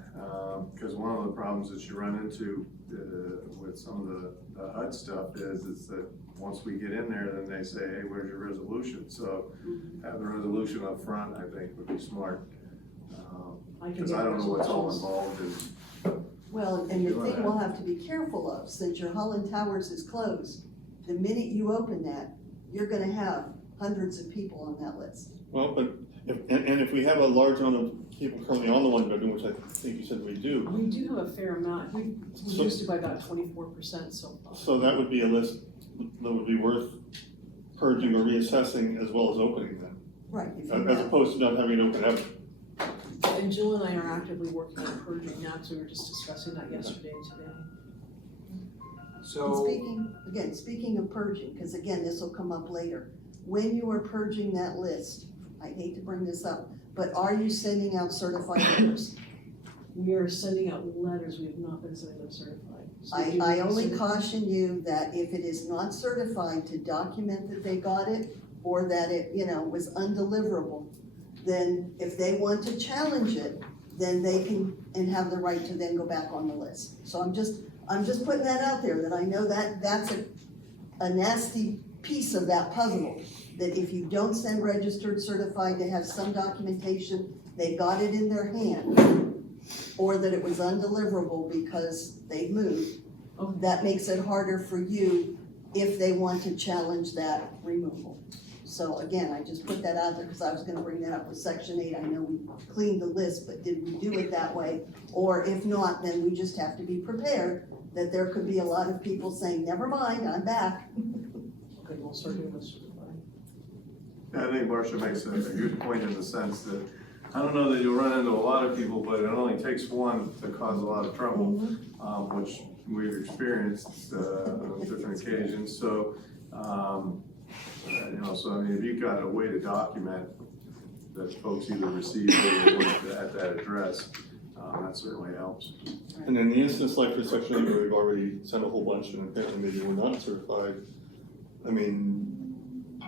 because one of the problems that you run into with some of the HUD stuff is that once we get in there, then they say, hey, where's your resolution? So have the resolution up front, I think, would be smart. Because I don't know what's all involved in. Well, and the thing we'll have to be careful of, since your Holland Towers is closed, the minute you open that, you're gonna have hundreds of people on that list. well, but, if we have a large amount of people currently on the one bedroom, which I think you said we do, We do have a fair amount. We So- reduced it by about 24% so far. so that would be a list that would be worth purging or reassessing as well as opening them, Right. If you as have- opposed to not having it open ever. And Jill and I are actively working on purging now, because we were just discussing that yesterday and today. And So, speaking of purging, because again, this will come up later. When you are purging that list, I hate to bring this up, but are you sending out certified letters? We are sending out letters. We have not been sending them certified. So we do I need to only send- caution you that if it is not certified, to document that they got it or that it, was undeliverable, then if they want to challenge it, then they can, and have the right to then go back on the list. So I'm just putting that out there, that I know that that's a nasty piece of that puzzle, that if you don't send registered certified to have some documentation, they got it in their hand, or that it was undeliverable because they moved, Okay. that makes it harder for you if they want to challenge that removal. So again, I just put that out there because I was gonna bring that up with section 8. I know we cleaned the list, but did we do it that way? Or if not, then we just have to be prepared that there could be a lot of people saying, never mind, I'm back. Okay, we'll start doing this certified. I think Marcia makes a good point in the sense that, I don't know that you'll run into a lot of people, but it only takes one to cause a lot of trouble, which we've experienced on different occasions, so, so I mean, if you've got a way to document that folks either received or went at that address, that certainly helps. And in the instance like for section 8 where we've already sent a whole bunch and apparently maybe we're not certified, I mean,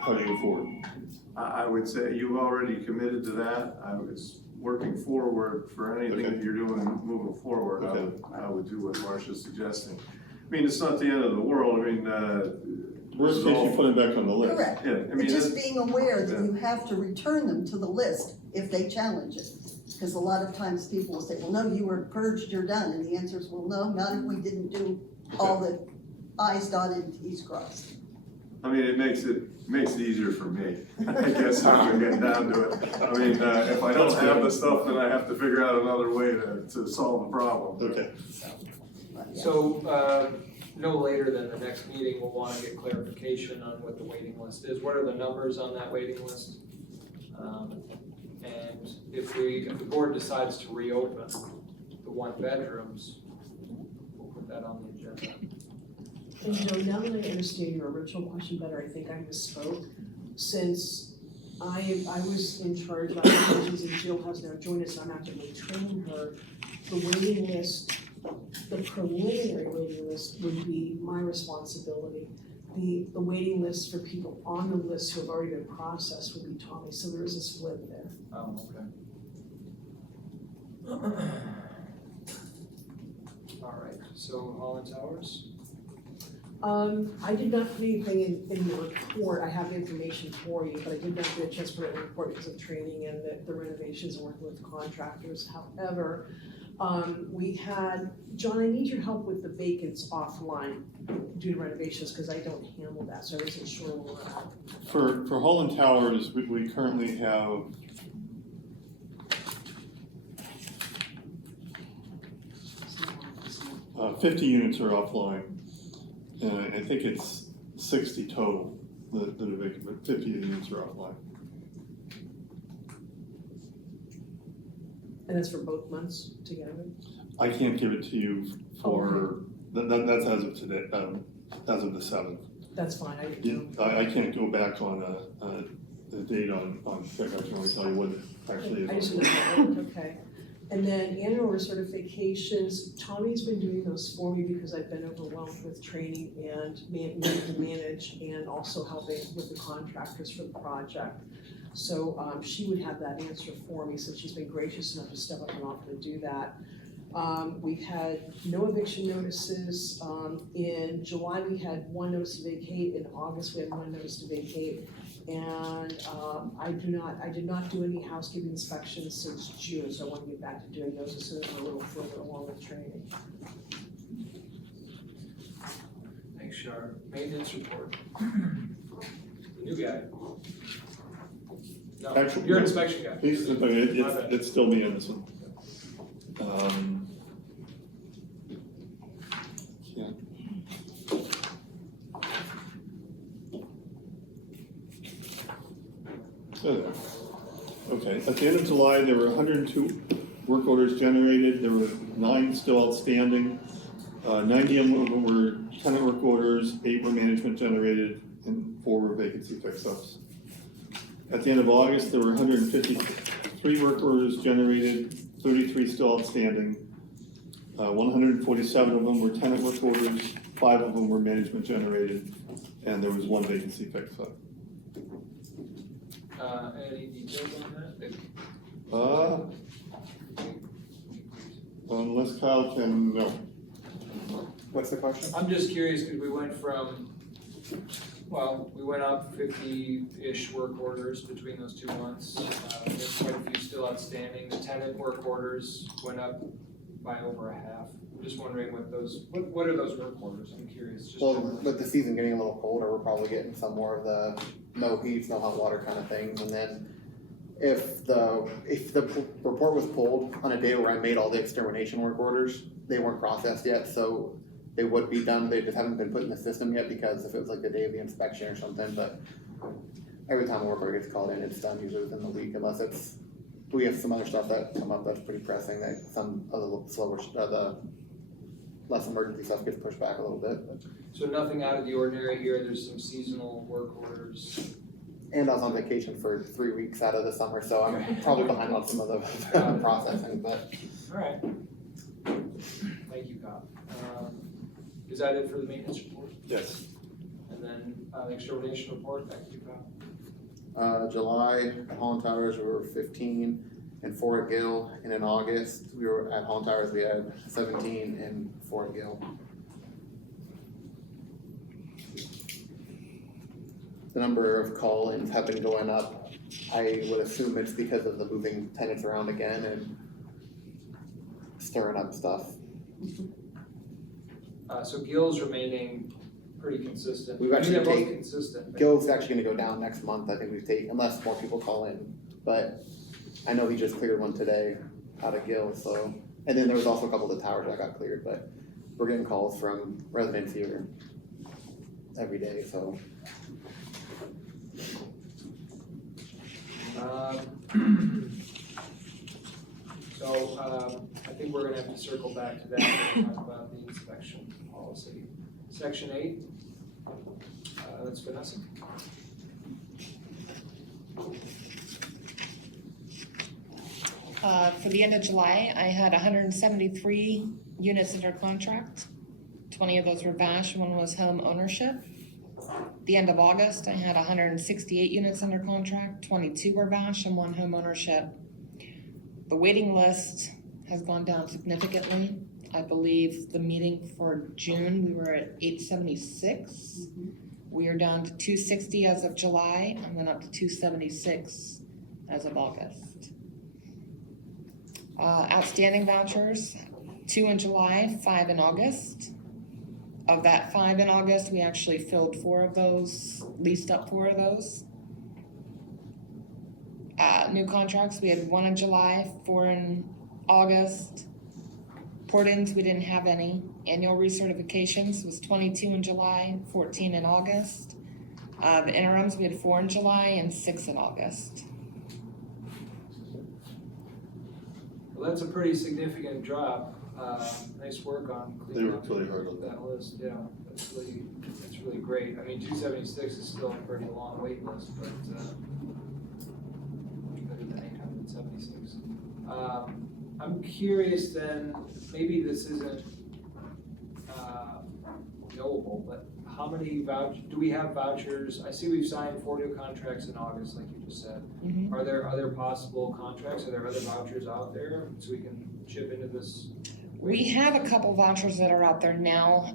how do you go forward? I would say you've already committed to that. I was working forward for anything that you're doing, moving forward. I would do what Marcia's suggesting. I mean, it's not the end of the world. I mean, Worst case, you put it back on the list. Correct. yeah, I But mean, just being aware that you have to return them to the list if they challenge it. Because a lot of times people will say, well, no, you were purged, you're done. And the answer is, well, no, not if we didn't do all the i's dotted and t's crossed. I mean, it makes it easier for me, I guess, when we're getting down to it. I mean, if I don't have the stuff, then I have to figure out another way to solve the problem. Okay, So, no later than the next meeting, we'll wanna get clarification on what the waiting list is. What are the numbers on that waiting list? And if the board decides to reopen the one bedrooms, we'll put that on the agenda. And Joe, now that I understand your original question better, I think I misspoke. Since I was in charge of applications and Jill has now joined us, I'm actively training her, the waiting list, the preliminary waiting list would be my responsibility. The waiting list for people on the list who have already been processed would be Tommy, so there is a split there. Oh, okay. All right, so Holland Towers? I did not put anything in the report, I have the information for you, but I did not get a chance to put it in the report because of training and the renovations and working with contractors. However, we had, John, I need your help with the vacants offline due to renovations, because I don't handle that, so I wasn't sure where we're at. for Holland Towers, we currently have 50 units are offline, and I think it's 60 total that are vacant, but 50 units are offline. And that's for both months together? I can't give it to you for, that's as of today, as of the 7th. That's fine, I didn't know. I can't go back on a date on February, I can only tell you what it actually is. I just didn't know how it worked, okay. And then annual recertifications, Tommy's been doing those for me because I've been overwhelmed with training and needing to manage and also helping with the contractors for the project. So she would have that answer for me, since she's been gracious enough to step up and offer to do that. We've had no eviction notices. In July, we had one notice to vacate. In August, we had one notice to vacate. And I did not do any housekeeping inspections since June, so I want to get back to doing those as soon as we're a little further along with training. Thanks, Shar. Maintenance report. The new guy. No, Actually, your inspection guy. It's still me on this one. Yeah. Okay, at the end of July, there were 102 work orders generated, there were 9 still outstanding. 90 of them were tenant work orders, 8 were management generated, and 4 were vacancy fix-ups. At the end of August, there were 153 work orders generated, 33 still outstanding. 147 of them were tenant work orders, 5 of them were management generated, and there was 1 vacancy fix-up. Any details on that? Unless Kyle can, no. What's the question? I'm just curious, because we went from, well, we went up 50-ish work orders between those 2 months. There's quite a few still outstanding. The tenant work orders went up by over a half. I'm just wondering what are those work orders? I'm curious. Just Well, generally. with the season getting a little colder, we're probably getting some more of the no heat, no hot water kind of things. And then if the report was pulled on a day where I made all the extermination work orders, they weren't processed yet, so they would be done. They just haven't been put in the system yet, because if it was like the day of the inspection or something, but every time a work order gets called in, it's done usually within the week, unless we have some other stuff that come up that's pretty pressing, that some of the slower, the less emergency stuff gets pushed back a little bit. So nothing out of the ordinary here. There's some seasonal work orders. And I was on vacation for 3 weeks out of the summer, so I'm probably behind on some of the processing, but. All right. Thank you, Kyle. Is that it for the maintenance report? Yes. And then the extermination report, back to you, Kyle. July at Holland Towers, we were 15 and 4 at Gill, and in August, we were at Holland Towers, we had 17 and 4 at Gill. The number of call-ins have been going up. I would assume it's because of the moving tenants around again and stirring up stuff. So Gil's remaining pretty consistent. We've actually I mean, they're both taken- consistent. but- Gill's actually gonna go down next month, I think we've taken, unless more people call in, but I know he just cleared one today out of Gill, so. And then there was also a couple of the towers that got cleared, but we're getting calls from residents here every day, so. I think we're gonna have to circle back to that and talk about the inspection policy. Section 8, that's Vanessa. For the end of July, I had 173 units under contract. 20 of those were VASH, one was home ownership. The end of August, I had 168 units under contract, 22 were VASH and one home ownership. The waiting list has gone down significantly. I believe the meeting for June, we were at 876. We are down to 260 as of July, and then up to 276 as of August. Outstanding vouchers, 2 in July, 5 in August. Of that 5 in August, we actually filled 4 of those, leased up 4 of those. New contracts, we had 1 in July, 4 in August. Port-ins, we didn't have any. Annual recertifications was 22 in July, 14 in August. The interims, we had 4 in July and 6 in August. Well, that's a pretty significant drop. Nice work on They cleaning worked up really hard on that list, yeah. That's really great. I mean, 276 is still a pretty long wait list, but much better than 876. I'm curious then, maybe this isn't knowable, but how many do we have vouchers? I see we've signed 4 new contracts in August, like you just said. Mhm. Are there other possible contracts? Are there other vouchers out there so we can chip into this? We have a couple vouchers that are out there now.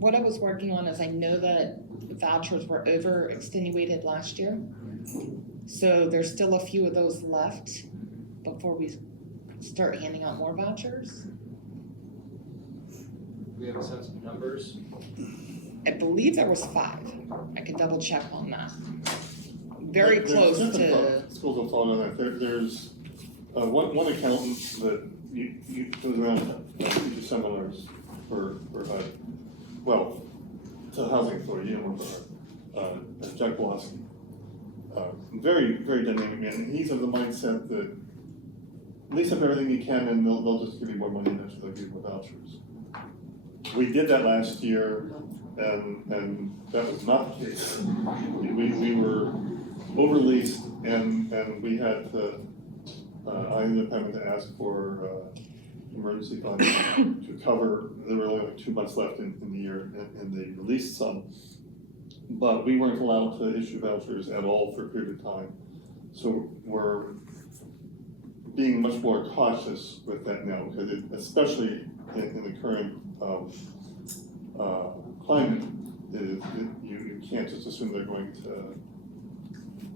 What I was working on is I know that vouchers were over extenuated last year. So there's still a few of those left before we start handing out more vouchers. Do we have a sense of numbers? I believe there was 5. I can double check on that. Very There's close different to, schools will fall on that. There's one accountant that you goes around teaching seminars for well, it's a housing authority, you know, Jack Blossom. Very, very dynamic man, and he's of the mindset that lease up everything you can and they'll just give you more money than they'll give you vouchers. We did that last year and that was not the case. We were over leased and we had to, I ended up having to ask for emergency funds to cover, there were only like 2 months left in the year and they released some. But we weren't allowed to issue vouchers at all for a period of time. So we're being much more cautious with that now, because especially in the current climate, you can't just assume they're going to.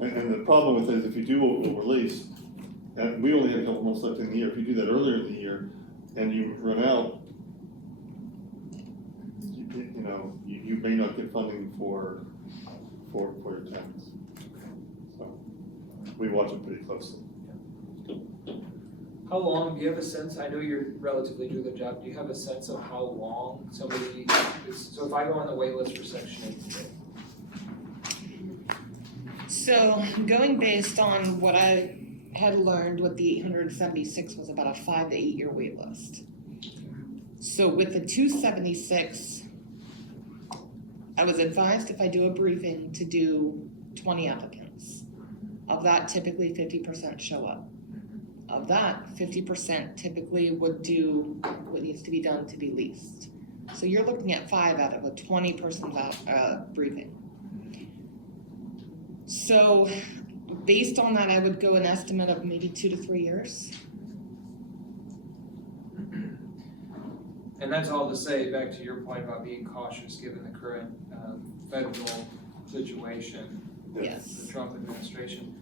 And the problem with it is if you do over-release, and we only have a couple months left in the year, if you do that earlier in the year and you run out, you may not get funding for your tenants. So we watch it pretty closely. How long, do you have a sense, I know you're relatively new to the job, do you have a sense of how long somebody is, so if I go on the wait list for Section 8 today? so going based on what I had learned with the 876 was about a 5 to 8 year wait list. So with the 276, I was advised if I do a briefing to do 20 applicants. Of that, typically 50% show up. Of that, 50% typically would do what needs to be done to be leased. So you're looking at 5 out of a 20-person briefing. So based on that, I would go an estimate of maybe 2 to 3 years. And that's all to say, back to your point about being cautious given the current federal situation, Yes. the Trump administration.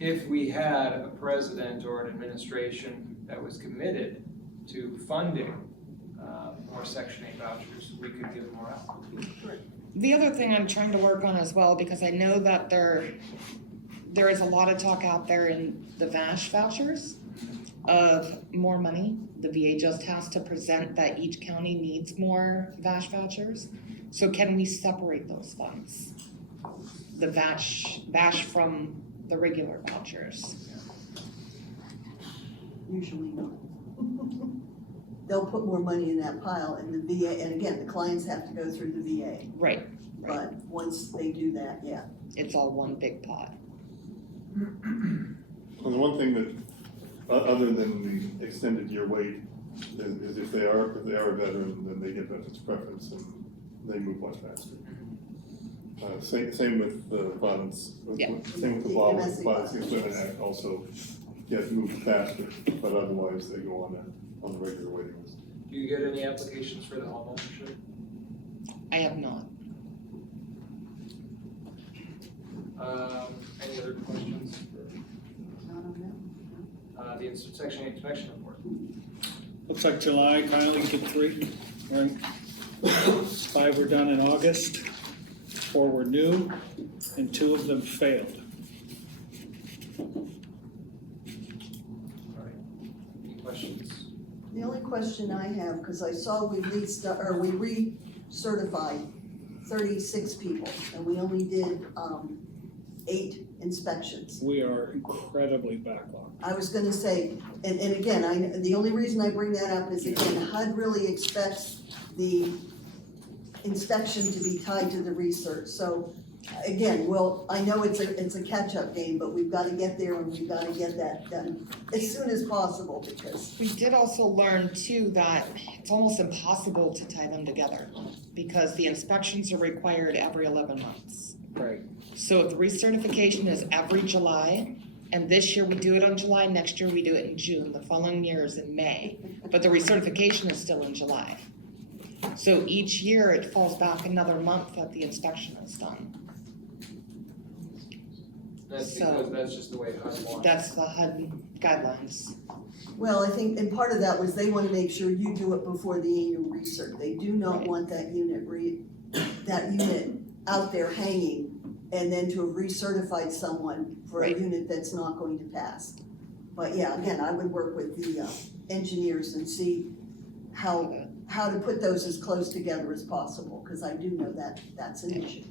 If we had a president or an administration that was committed to funding more Section 8 vouchers, we could give more out. The other thing I'm trying to work on as well, because I know that there is a lot of talk out there in the VASH vouchers of more money. The VA just has to present that each county needs more VASH vouchers. So can we separate those funds? The VASH from the regular vouchers? Usually not. They'll put more money in that pile and the VA, and again, the clients have to go through the VA. Right, But once they do that, yeah. it's all one big pot. And the one thing that, other than the extended year wait, is if they are a veteran, then they get benefits preference and they move much faster. Same with the province, Yeah. same with the The law, MSC the Province Employment Act also gets moved faster, but otherwise they go on the regular waiting list. Do you get any applications for the home ownership? I have not. Any other questions? Not on that. The section 8 inspection report. Looks like July, Kyle, you did 3, right? 5 were done in August, 4 were new, and 2 of them failed. All right. Any questions? The only question I have, because I saw we recertified 36 people, and we only did 8 inspections. We are incredibly backlogged. I was gonna say, and again, the only reason I bring that up is again, HUD really expects the inspection to be tied to the research, so again, well, I know it's a catch-up game, but we've gotta get there and we've gotta get that done as soon as possible, because We did also learn too that it's almost impossible to tie them together because the inspections are required every 11 months. Right. So if the recertification is every July, and this year we do it on July, next year we do it in June, the following year is in May, but the recertification is still in July. So each year it falls back another month that the inspection is done. That's So- because that's just the way HUD wants. That's the HUD guidelines. well, I think, and part of that was they wanna make sure you do it before the annual research. They do not want that unit out there hanging and then to have recertified someone for a Right. unit that's not going to pass. But yeah, again, I would work with the engineers and see how to put those as close together as possible, because I do know that that's an issue.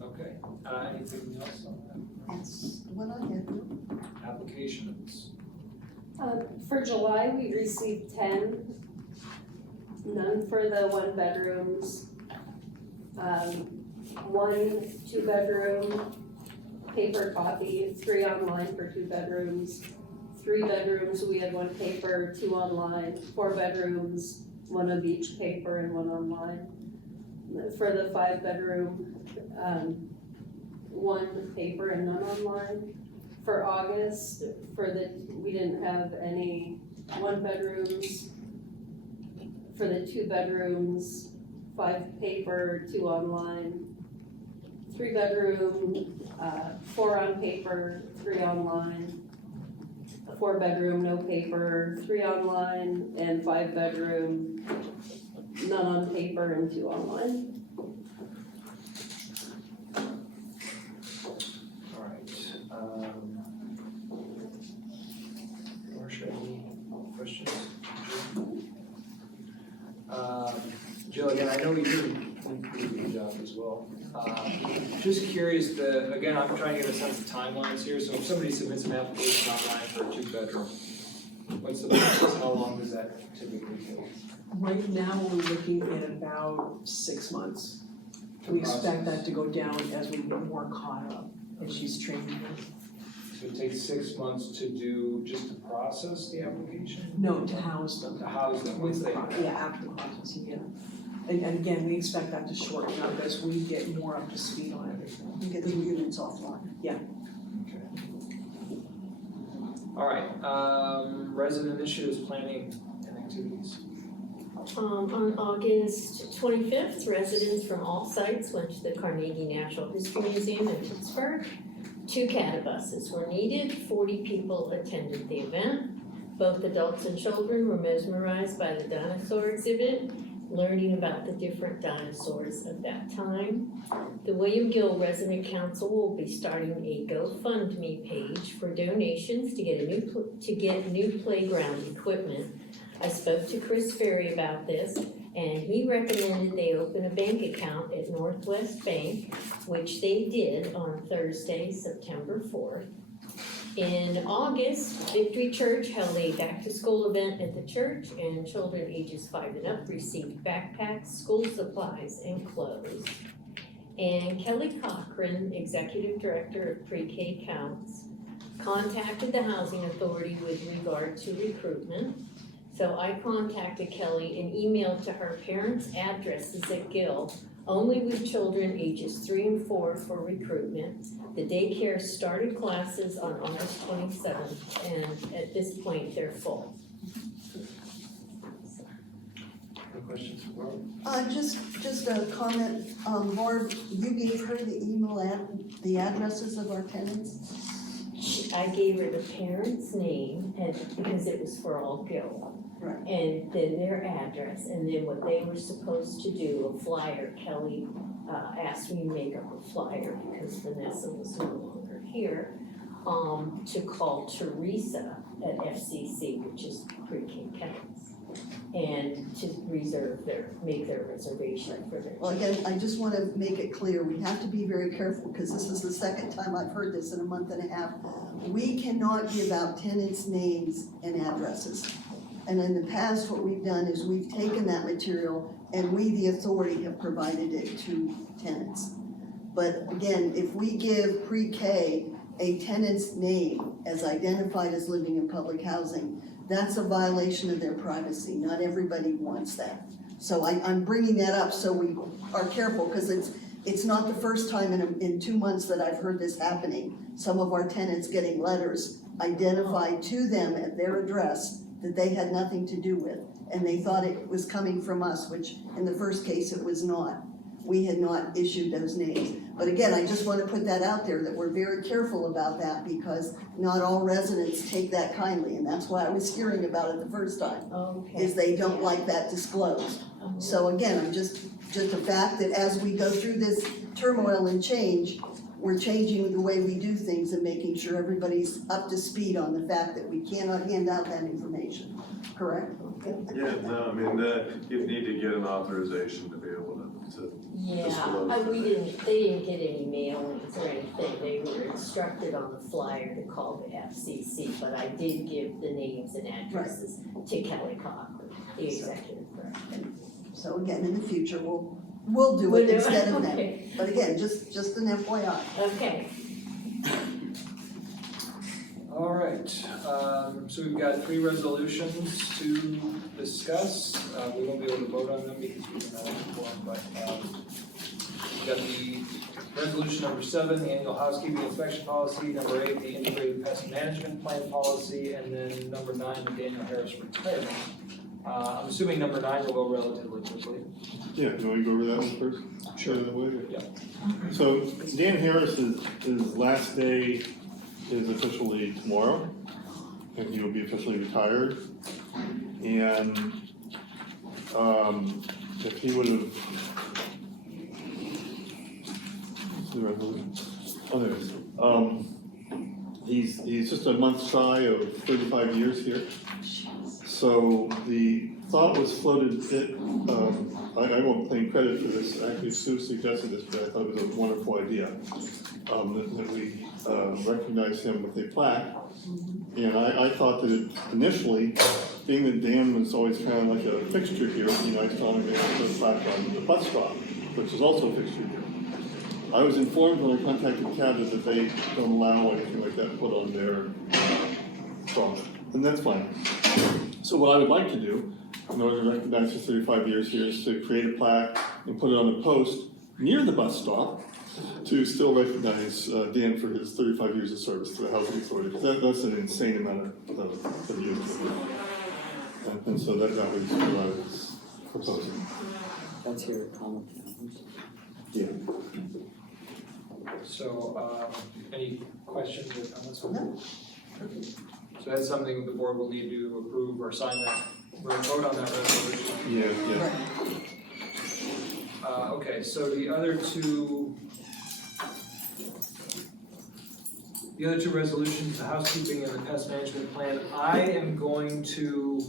Okay, anything else on That's what I had. that? Applications. For July, we received 10, none for the 1 bedrooms. 1 2-bedroom, paper copy, 3 online for 2 bedrooms. 3 bedrooms, we had 1 paper, 2 online. 4 bedrooms, 1 of each paper and 1 online. For the 5-bedroom, 1 paper and none online. For August, we didn't have any 1 bedrooms. For the 2 bedrooms, 5 paper, 2 online. 3 bedroom, 4 on paper, 3 online. A 4 bedroom, no paper, 3 online, and 5 bedroom, none on paper and 2 online. All right. Marcia, any questions? Jill, again, I know you did a pretty good job as well. Just curious, again, I'm trying to get a sense of timelines here, so if somebody submits an application online for a 2-bedroom, what's the process, how long does that typically take? Right now, we're looking at about 6 months. We expect that to go down as we get more caught up, as she's training her. So it takes 6 months to do, just to process the application? No, to house them. To house them, once they. Yeah, after the processing, yeah. And again, we expect that to shorten up as we get more up to speed on everything. You get the units offline. Okay. All right, resident initiatives, planning and activities. On August 25th, residents from all sites went to the Carnegie Natural History Museum in Pittsburgh. 2 catabuses were needed, 40 people attended the event. Both adults and children were mesmerized by the dinosaur exhibit, learning about the different dinosaurs of that time. The William Gill Resident Council will be starting a GoFundMe page for donations to get new playground equipment. I spoke to Chris Ferry about this, and he recommended they open a bank account at Northwest Bank, which they did on Thursday, September 4th. In August, Victory Church held a back-to-school event at the church, and children ages 5 and up received backpacks, school supplies, and clothes. And Kelly Cochran, Executive Director of Pre-K Counts, contacted the Housing Authority with regard to recruitment. So I contacted Kelly and emailed to her parents' addresses at Gill, only with children ages 3 and 4 for recruitment. The daycare started classes on August 27th, and at this point, they're full. Any questions for Barb? Just a comment, Barb, you gave her the addresses of our tenants? I gave her the parents' name, and because it was for all Gill. Right. And then their address, and then what they were supposed to do, a flyer. Kelly asked me to make up a flyer because Vanessa was no longer here, to call Teresa at FCC, which is Pre-K Counts, and to make their reservation for their. Well, again, I just want to make it clear, we have to be very careful, because this is the second time I've heard this in a month and a half. We cannot give out tenants' names and addresses. And in the past, what we've done is we've taken that material and we, the authority, have provided it to tenants. But again, if we give pre-K a tenant's name as identified as living in public housing, that's a violation of their privacy. Not everybody wants that. So I'm bringing that up so we are careful, because it's not the first time in 2 months that I've heard this happening. Some of our tenants getting letters identified to them at their address that they had nothing to do with, and they thought it was coming from us, which in the first case it was not. We had not issued those names. But again, I just want to put that out there, that we're very careful about that, because not all residents take that kindly, and that's why I was hearing about it the first time, Okay. is they don't like that disclosed. So again, I'm just a fact that as we go through this turmoil and change, we're changing the way we do things and making sure everybody's up to speed on the fact that we cannot hand out that information, correct? Yeah, no, I mean, you need to get an authorization to be able to Yeah, disclose that. they didn't get any mailings or anything. They were instructed on the flyer to call the FCC, but I did give the names and addresses to Kelly Cochran, the executive director. So again, in the future, we'll do it instead of them. Okay. But again, just an FYI. Okay, All right, so we've got 3 resolutions to discuss. We won't be able to vote on them because we don't have a quorum, but we've got the resolution number 7, the annual housekeeping inspection policy, number 8, the integrated pest management plan policy, and then number 9, the Daniel Harris retirement. I'm assuming number 9 will go relatively quickly. Yeah, you want to go over that one first? Sure. That way? Yeah. So Dan Harris's last day is officially tomorrow, and he will be officially retired. And if he would have, the resolution, oh, there it is. He's just a month shy of 35 years here. So the thought was floated, I won't claim credit for this, actually Sue suggested this, but I thought it was a wonderful idea. That we recognize him with a plaque. And I thought that initially, being that Dan was always kind of like a fixture here, it'd be nice to honor him with a plaque on the bus stop, which is also a fixture here. I was informed when I contacted Cabot that they don't allow anything like that put on their stop, and that's fine. So what I would like to do, in order to recognize his 35 years here, is to create a plaque and put it on a post near the bus stop to still recognize Dan for his 35 years of service to the Housing Authority. That's an insane amount of years. And so that was what I was proposing. That's your comment. Yeah. So, any questions or comments on that? So that's something the board will need to approve or sign that, or vote on that resolution. Yeah. Okay, so the other two resolutions, the housekeeping and the pest management plan, I am going to,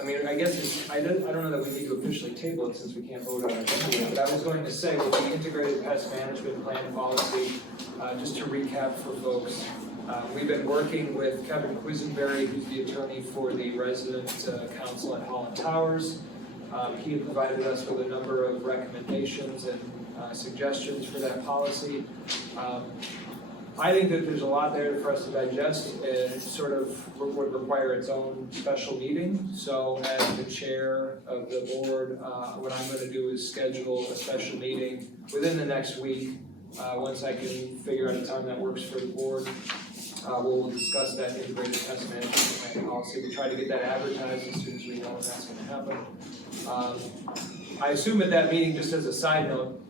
I mean, I guess it's, I don't know that we need to officially table it since we can't vote on it yet, but I was going to say with the integrated pest management plan policy, just to recap for folks, we've been working with Kevin Quisenberry, who's the attorney for the resident council at Holland Towers. He had provided us with a number of recommendations and suggestions for that policy. I think that there's a lot there for us to digest, and it sort of would require its own special meeting. So as the chair of the board, what I'm gonna do is schedule a special meeting within the next week. Once I can figure out a time that works for the board, we'll discuss that integrated pest management plan policy. We try to get that advertised as soon as we know when that's gonna happen. I assume at that meeting, just as a side note,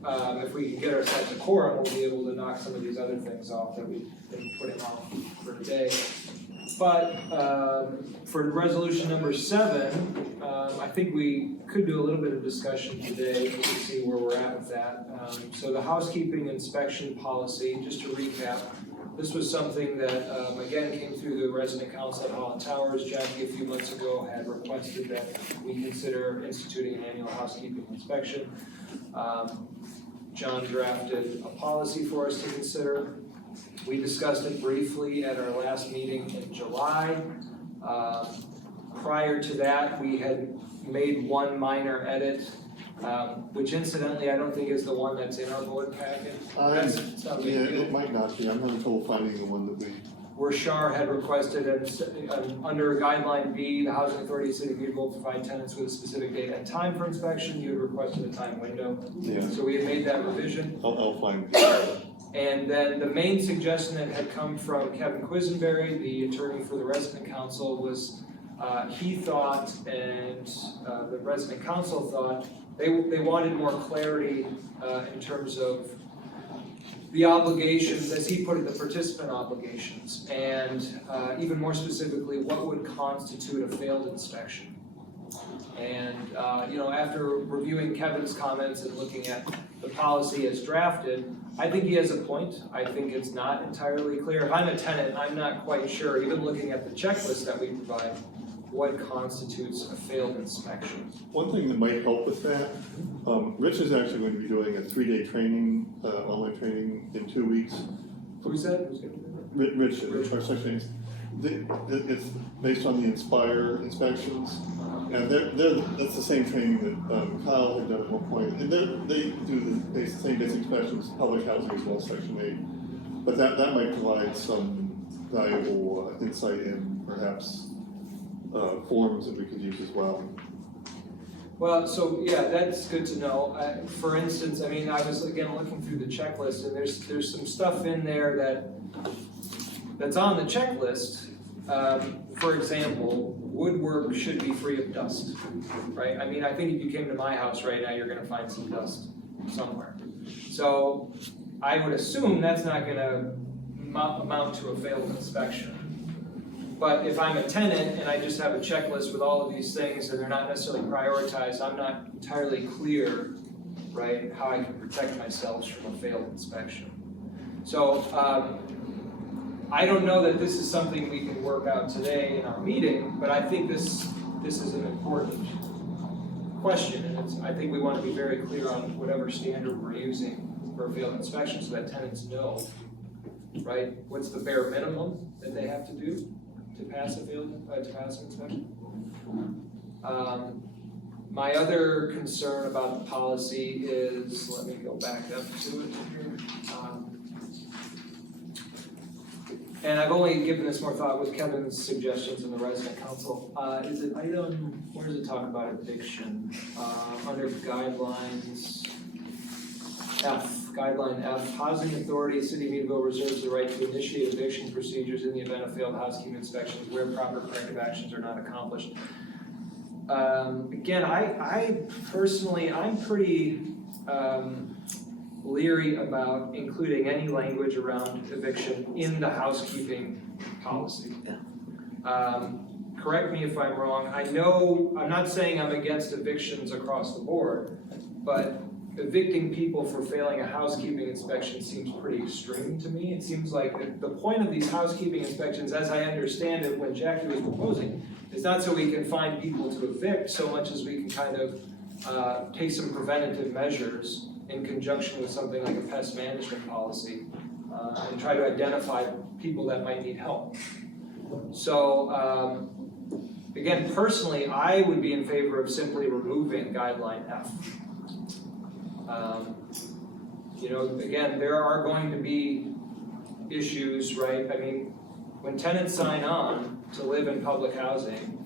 if we can get ourselves a quorum, we'll be able to knock some of these other things off that we've been putting off for today. But for resolution number 7, I think we could do a little bit of discussion today to see where we're at with that. So the housekeeping inspection policy, just to recap, this was something that, again, came through the resident council at Holland Towers. Jackie, a few months ago, had requested that we consider instituting an annual housekeeping inspection. John drafted a policy for us to consider. We discussed it briefly at our last meeting in July. Prior to that, we had made one minor edit, which incidentally, I don't think is the one that's in our board packet. It's not a big deal. It might not be, I'm having trouble finding the one that we. Where Shar had requested, under guideline B, the housing authority of the city of Meadville will provide tenants with a specific date and time for inspection. You had requested a time window. Yeah. So we had made that revision. I'll find it. And then the main suggestion that had come from Kevin Quisenberry, the attorney for the resident council, was he thought, and the resident council thought, they wanted more clarity in terms of the obligations, as he put it, the participant obligations, and even more specifically, what would constitute a failed inspection. And after reviewing Kevin's comments and looking at the policy as drafted, I think he has a point. I think it's not entirely clear. If I'm a tenant, I'm not quite sure, even looking at the checklist that we provide, what constitutes a failed inspection. One thing that might help with that, Rich is actually going to be doing a 3-day training, online training in 2 weeks. Who's that? Who's going to do that? Rich, our section, it's based on the Inspire inspections. And that's the same training that Kyle had done at one point. And they do the same basic inspections, public housing as well, Section 8. But that might provide some valuable insight and perhaps forms that we could use as well. Well, so yeah, that's good to know. For instance, I mean, I was again looking through the checklist, and there's some stuff in there that's on the checklist. For example, woodwork should be free of dust, right? I mean, I think if you came to my house right now, you're gonna find some dust somewhere. So I would assume that's not gonna amount to a failed inspection. But if I'm a tenant and I just have a checklist with all of these things and they're not necessarily prioritized, I'm not entirely clear, right, how I can protect myself from a failed inspection. So I don't know that this is something we can work out today in our meeting, but I think this is an important question, and I think we want to be very clear on whatever standard we're using for a failed inspection so that tenants know, right, what's the bare minimum that they have to do to pass an inspection. My other concern about the policy is, let me go back up to it here. And I've only given this more thought with Kevin's suggestions in the resident council. Is it item, where does it talk about eviction? Under guidelines, guideline F, housing authority, City of Meadville reserves the right to initiate eviction procedures in the event of failed housekeeping inspections where proper corrective actions are not accomplished. Again, I personally, I'm pretty leery about including any language around eviction in the housekeeping policy. Correct me if I'm wrong, I'm not saying I'm against evictions across the board, but evicting people for failing a housekeeping inspection seems pretty extreme to me. It seems like the point of these housekeeping inspections, as I understand it when Jackie was proposing, is not so we can find people to evict so much as we can kind of take some preventative measures in conjunction with something like a pest management policy and try to identify people that might need help. So again, personally, I would be in favor of simply removing guideline F. You know, again, there are going to be issues, right? I mean, when tenants sign on to live in public housing,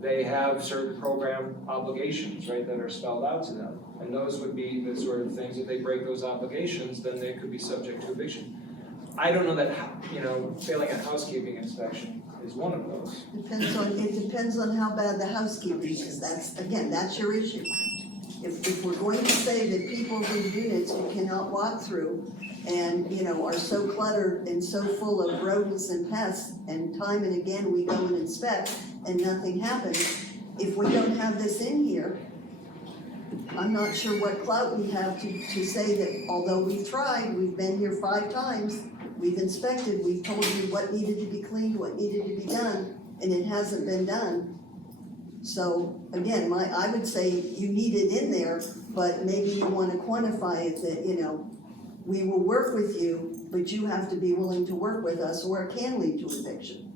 they have certain program obligations, right, that are spelled out to them. And those would be the sort of things, if they break those obligations, then they could be subject to eviction. I don't know that, you know, failing a housekeeping inspection is one of those. It depends on how bad the housekeeping is. That's your issue. If we're going to say that people whose units we cannot walk through and, you know, are so cluttered and so full of rodents and pests, and time and again we go and inspect and nothing happens, if we don't have this in here, I'm not sure what clout we have to say that although we've tried, we've been here 5 times, we've inspected, we've told you what needed to be cleaned, what needed to be done, and it hasn't been done. So again, I would say you need it in there, but maybe you want to quantify it that, you know, we will work with you, but you have to be willing to work with us or it can lead to eviction.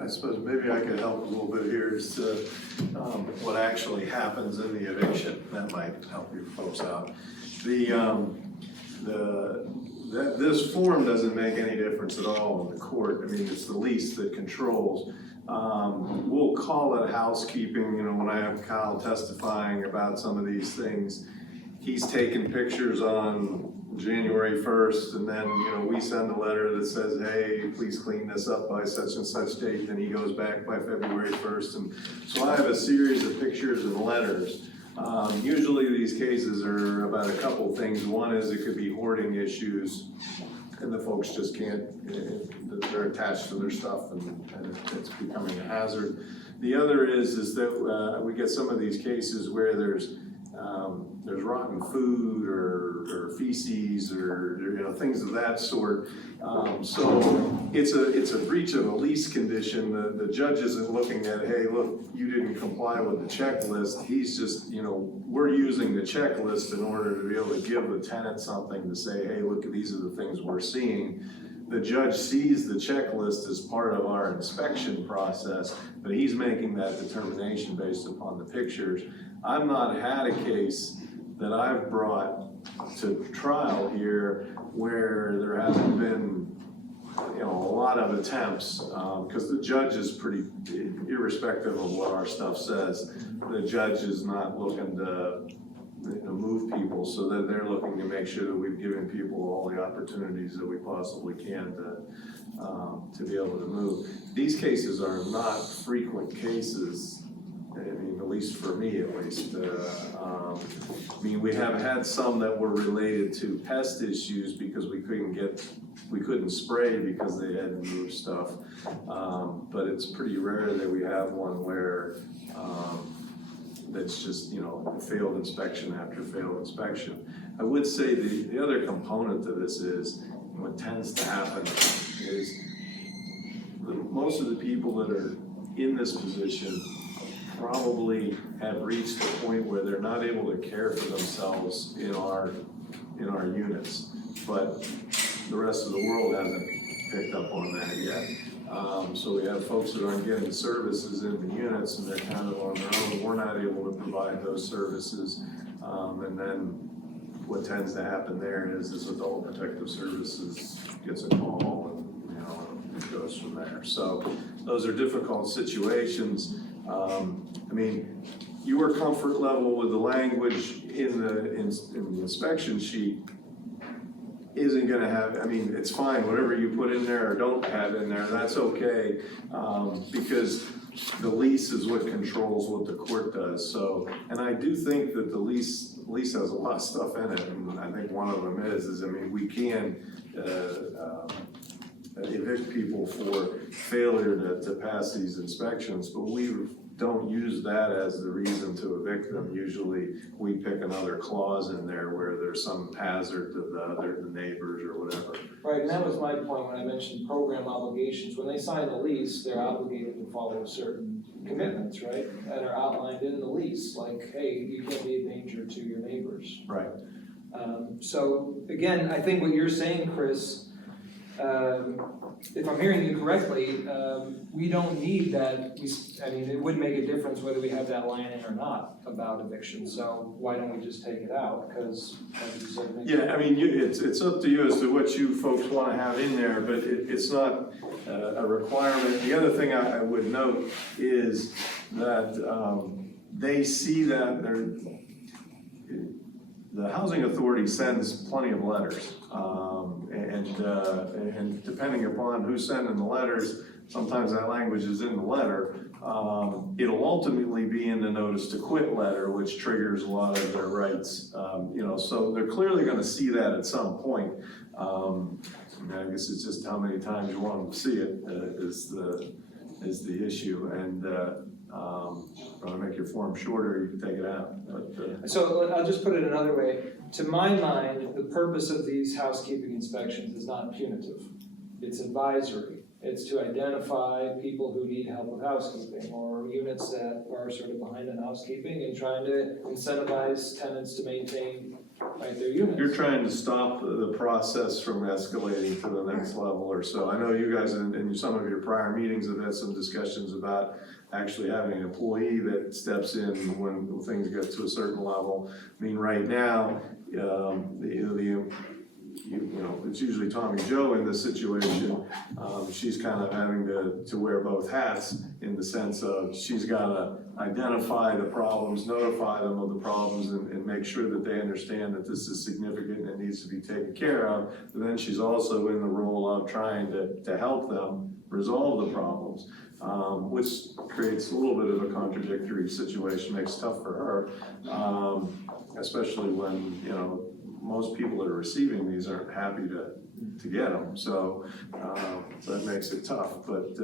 I suppose maybe I could help a little bit here as to what actually happens in the eviction. That might help you folks out. This form doesn't make any difference at all in the court. I mean, it's the lease that controls. We'll call it housekeeping, you know, when I have Kyle testifying about some of these things. He's taking pictures on January 1st, and then, you know, we send a letter that says, hey, please clean this up by such and such date, then he goes back by February 1st. And so I have a series of pictures and letters. Usually these cases are about a couple things. One is it could be hoarding issues, and the folks just can't, they're attached to their stuff and it's becoming a hazard. The other is that we get some of these cases where there's rotten food or feces or you know, things of that sort. So it's a breach of a lease condition. The judge isn't looking at, hey, look, you didn't comply with the checklist. He's just, you know, we're using the checklist in order to be able to give the tenant something to say, hey, look, these are the things we're seeing. The judge sees the checklist as part of our inspection process, but he's making that determination based upon the pictures. I've not had a case that I've brought to trial here where there hasn't been, you know, a lot of attempts, because the judge is pretty, irrespective of what our stuff says, the judge is not looking to, you know, move people, so that they're looking to make sure that we've given people all the opportunities that we possibly can to be able to move. These cases are not frequent cases. I mean, at least for me, at least. I mean, we have had some that were related to pest issues because we couldn't spray because they had to move stuff. But it's pretty rare that we have one where that's just, you know, failed inspection after failed inspection. I would say the other component to this is, what tends to happen is most of the people that are in this position probably have reached the point where they're not able to care for themselves in our units, but the rest of the world hasn't picked up on that yet. So we have folks that aren't getting services in the units and they're kind of on their own. We're not able to provide those services. And then what tends to happen there is this adult protective services gets a call and, you know, it goes from there. So those are difficult situations. I mean, your comfort level with the language in the inspection sheet isn't gonna have, I mean, it's fine, whatever you put in there or don't have in there, that's okay. Because the lease is what controls what the court does, so, and I do think that the lease has a lot of stuff in it, and I think one of them is, I mean, we can, evict people for failure to pass these inspections, but we don't use that as the reason to evict them. Usually, we pick another clause in there where there's some hazard to the neighbors or whatever. Right, and that was my point when I mentioned program obligations. When they sign the lease, they're obligated to follow certain commitments, right? That are outlined in the lease, like, hey, you can't be a danger to your neighbors. Right. So again, I think what you're saying, Chris, if I'm hearing you correctly, we don't need that, I mean, it wouldn't make a difference whether we have that line in or not about eviction, so why don't we just take it out, because, as you said, Yeah, I mean, it's up to you as to what you folks wanna have in there, but it's not a requirement. The other thing I would note is that, they see that the housing authority sends plenty of letters. And depending upon who's sending the letters, sometimes that language is in the letter. It'll ultimately be in the notice to quit letter, which triggers a lot of their rights. So they're clearly gonna see that at some point. I guess it's just how many times you want them to see it is the issue. And want to make your form shorter, you can take it out. But, So I'll just put it another way. To my mind, the purpose of these housekeeping inspections is not punitive. It's advisory. It's to identify people who need help with housekeeping or units that are sort of behind in housekeeping and trying to incentivize tenants to maintain their units. You're trying to stop the process from escalating to the next level or so. I know you guys in some of your prior meetings have had some discussions about actually having an employee that steps in when things get to a certain level. I mean, right now, it's usually Tommy Joe in this situation. She's kind of having to wear both hats in the sense of she's got to identify the problems, notify them of the problems, and make sure that they understand that this is significant and needs to be taken care of. But then she's also in the role of trying to help them resolve the problems, which creates a little bit of a contradictory situation, makes it tough for her, especially when, most people that are receiving these aren't happy to get them, so that makes it tough. But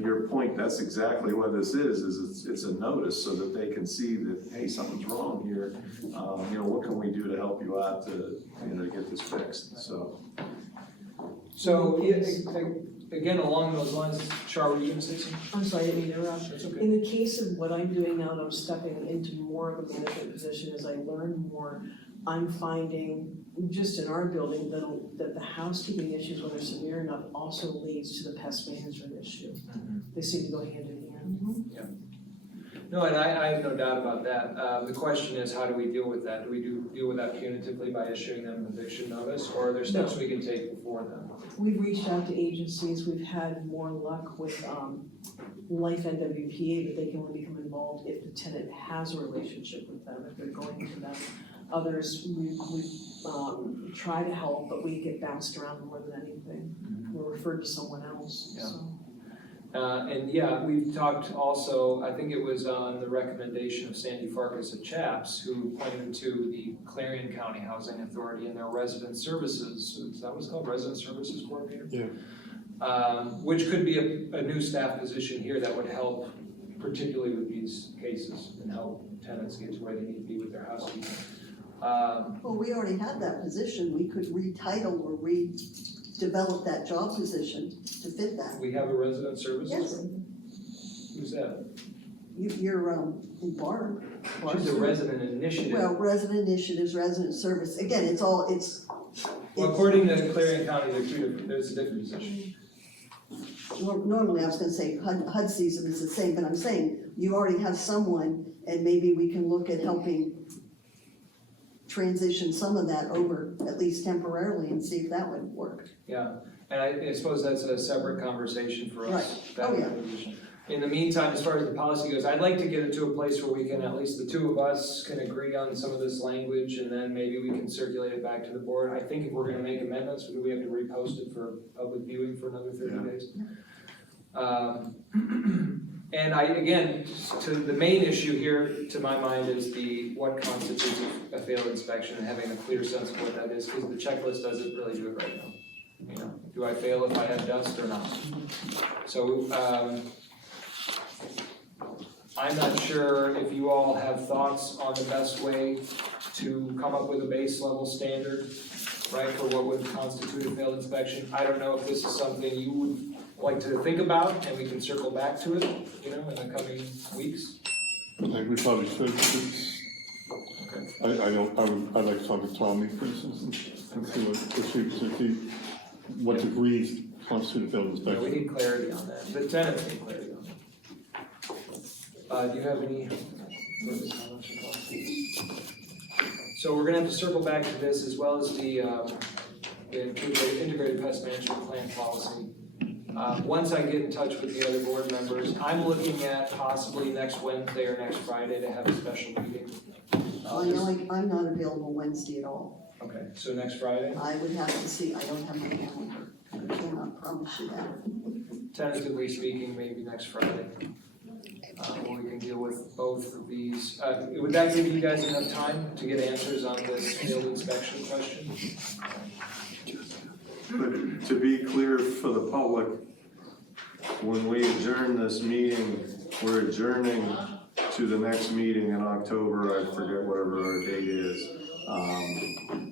your point, that's exactly what this is it's a notice so that they can see that, hey, something's wrong here. What can we do to help you out to get this fixed? So again, along those lines, Char, were you gonna say something? I'm sorry, I didn't mean to interrupt. That's okay. In the case of what I'm doing now, that I'm stepping into more of a management position as I learn more, I'm finding, just in our building, that the housekeeping issues, when they're severe enough, also leads to the pest management issue. They seem to go hand in hand. No, and I have no doubt about that. The question is, how do we deal with that? Do we deal with that punitively by issuing them an eviction notice, or are there steps we can take before then? We've reached out to agencies, we've had more luck with Life NWPA, but they can only become involved if the tenant has a relationship with them, if they're going to them. Others, we try to help, but we get bounced around more than anything. We're referred to someone else, Yeah. so. We've talked also, I think it was on the recommendation of Sandy Farkas at CHAPS, who pointed to the Clarion County Housing Authority and their resident services, is that what's called, resident services coordinator? Yeah. Which could be a new staff position here that would help, particularly with these cases, and help tenants get to where they need to be with their housekeeping. Well, we already have that position, we could retitle or redevelop that job position to fit that. We have a resident services Yes. firm? Who's that? You're, in Barb. She's a resident initiative. Well, resident initiatives, resident service, again, it's Well, according to Clarion County, there's a different position. normally I was gonna say HUD-CISM is the same, but I'm saying you already have someone and maybe we can look at helping transition some of that over, at least temporarily, and see if that would work. Yeah, and I suppose that's a separate conversation for us. Right. that Oh, yeah. position. In the meantime, as far as the policy goes, I'd like to get it to a place where we can, at least the two of us can agree on some of this language, and then maybe we can circulate it back to the board. I think if we're gonna make amendments, do we have to repost it for public viewing for another 30 days? And again, to the main issue here, to my mind, is what constitutes a failed inspection and having a clear sense of what that is, because the checklist doesn't really do it right now. You know, do I fail if I have dust or not? So, I'm not sure if you all have thoughts on the best way to come up with a base level standard, right, for what would constitute a failed inspection. I don't know if this is something you would like to think about, and we can circle back to it, you know, in the coming weeks. I think we probably should, I'd like to talk to Tommy, for instance, and see what degrees constitute a failed Yeah, inspection. we need clarity on that, the tenants need clarity on that. Do you have any further comments or thoughts? So we're gonna have to circle back to this, as well as the integrated pest management plan policy. Once I get in touch with the other board members, I'm looking at possibly next Wednesday or next Friday to have a special meeting. I know I'm not available Wednesday at all. Okay, so next Friday, I would have to see, I don't have my calendar. I cannot promise you that. tentatively speaking, maybe next Friday. Where we can deal with both of these. Would that give you guys enough time to get answers on this field inspection question? But to be clear for the public, when we adjourn this meeting, we're adjourning to the next meeting in October, I forget whatever our date is.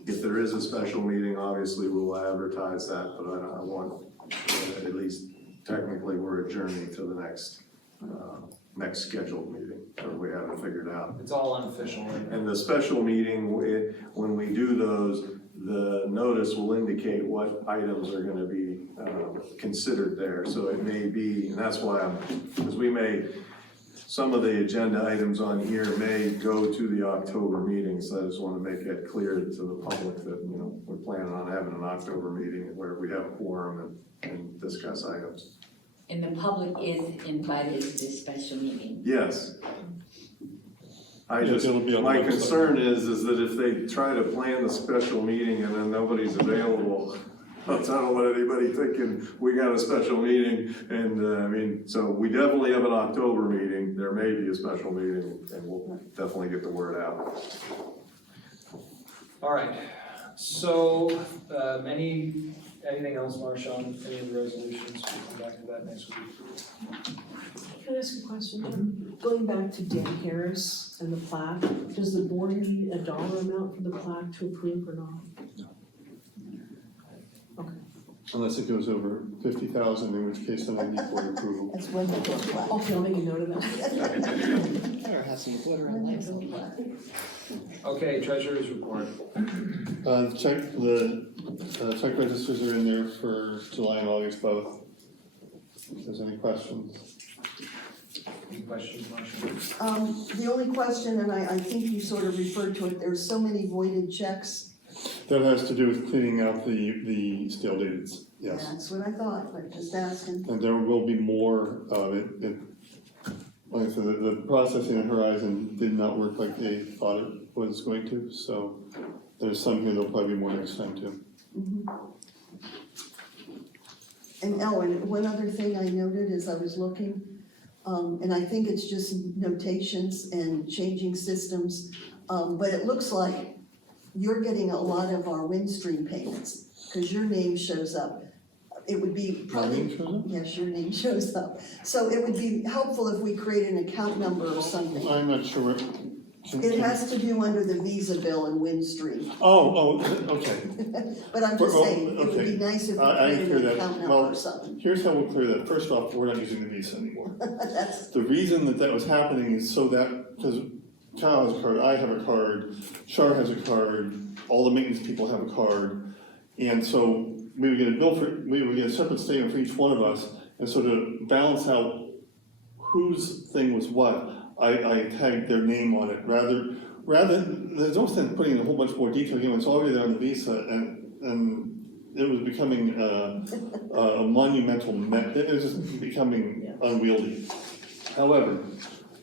If there is a special meeting, obviously we'll advertise that, but I want, at least technically, we're adjourning to the next scheduled meeting, so we haven't figured out. It's all unofficial right now. And the special meeting, when we do those, the notice will indicate what items are gonna be considered there. So it may be, and that's why because we may, some of the agenda items on here may go to the October meeting, so I just wanna make that clear to the public that, you know, we're planning on having an October meeting where we have a quorum and discuss items. And the public is invited to this special meeting. Yes. I Yeah, just, it'll be on the my website. concern is that if they try to plan the special meeting and then nobody's available, I don't want anybody thinking we got a special meeting, and so we definitely have an October meeting, there may be a special meeting, and we'll definitely get the word out. All right, so, anything else, Marcia, on any of the resolutions? We'll come back to that next week. Can I ask a question? Going back to Dan Harris and the plaque, does the board need a dollar amount for the plaque to approve or not? Unless it goes over 50,000, in which case then I need board approval. That's when they go black. Okay, I'll make a note of that. Better have some glitter When and they lights. go black. Okay, treasurer's report. The check registers are in there for July and August both. If there's any questions. Any questions, Marcia? The only question, and I think you sort of referred to it, there's so many voided checks. That has to do with cleaning out the stale dates, yes. That's what I thought, but just asking. And there will be more, like I said, the processing at Horizon did not work like they thought it was going to, so there's some here, there'll probably be more next time too. And one other thing I noted as I was looking, and I think it's just notations and changing systems, but it looks like you're getting a lot of our Windstream payments, because your name shows up. It would be My probably. name shows up? Yes, your name shows up. So it would be helpful if we create an account number or something. I'm not sure. It has to do under the Visa bill and Windstream. Oh, okay. But I'm just Oh, saying, it would be okay. nice if we I created hear an that. account number Well, or something. Here's how we'll clear that. First off, we're not using the Visa anymore. That's, The reason that was happening is so that, because Kyle has a card, I have a card, Shar has a card, all the maintenance people have a card. And so we would get a bill we would get a separate statement for each one of us. And so to balance out whose thing was what, I tagged their name on it rather, there's no sense putting a whole bunch more detail in, it's already there on the Visa, and it was becoming a monumental it was just becoming unwieldy. However,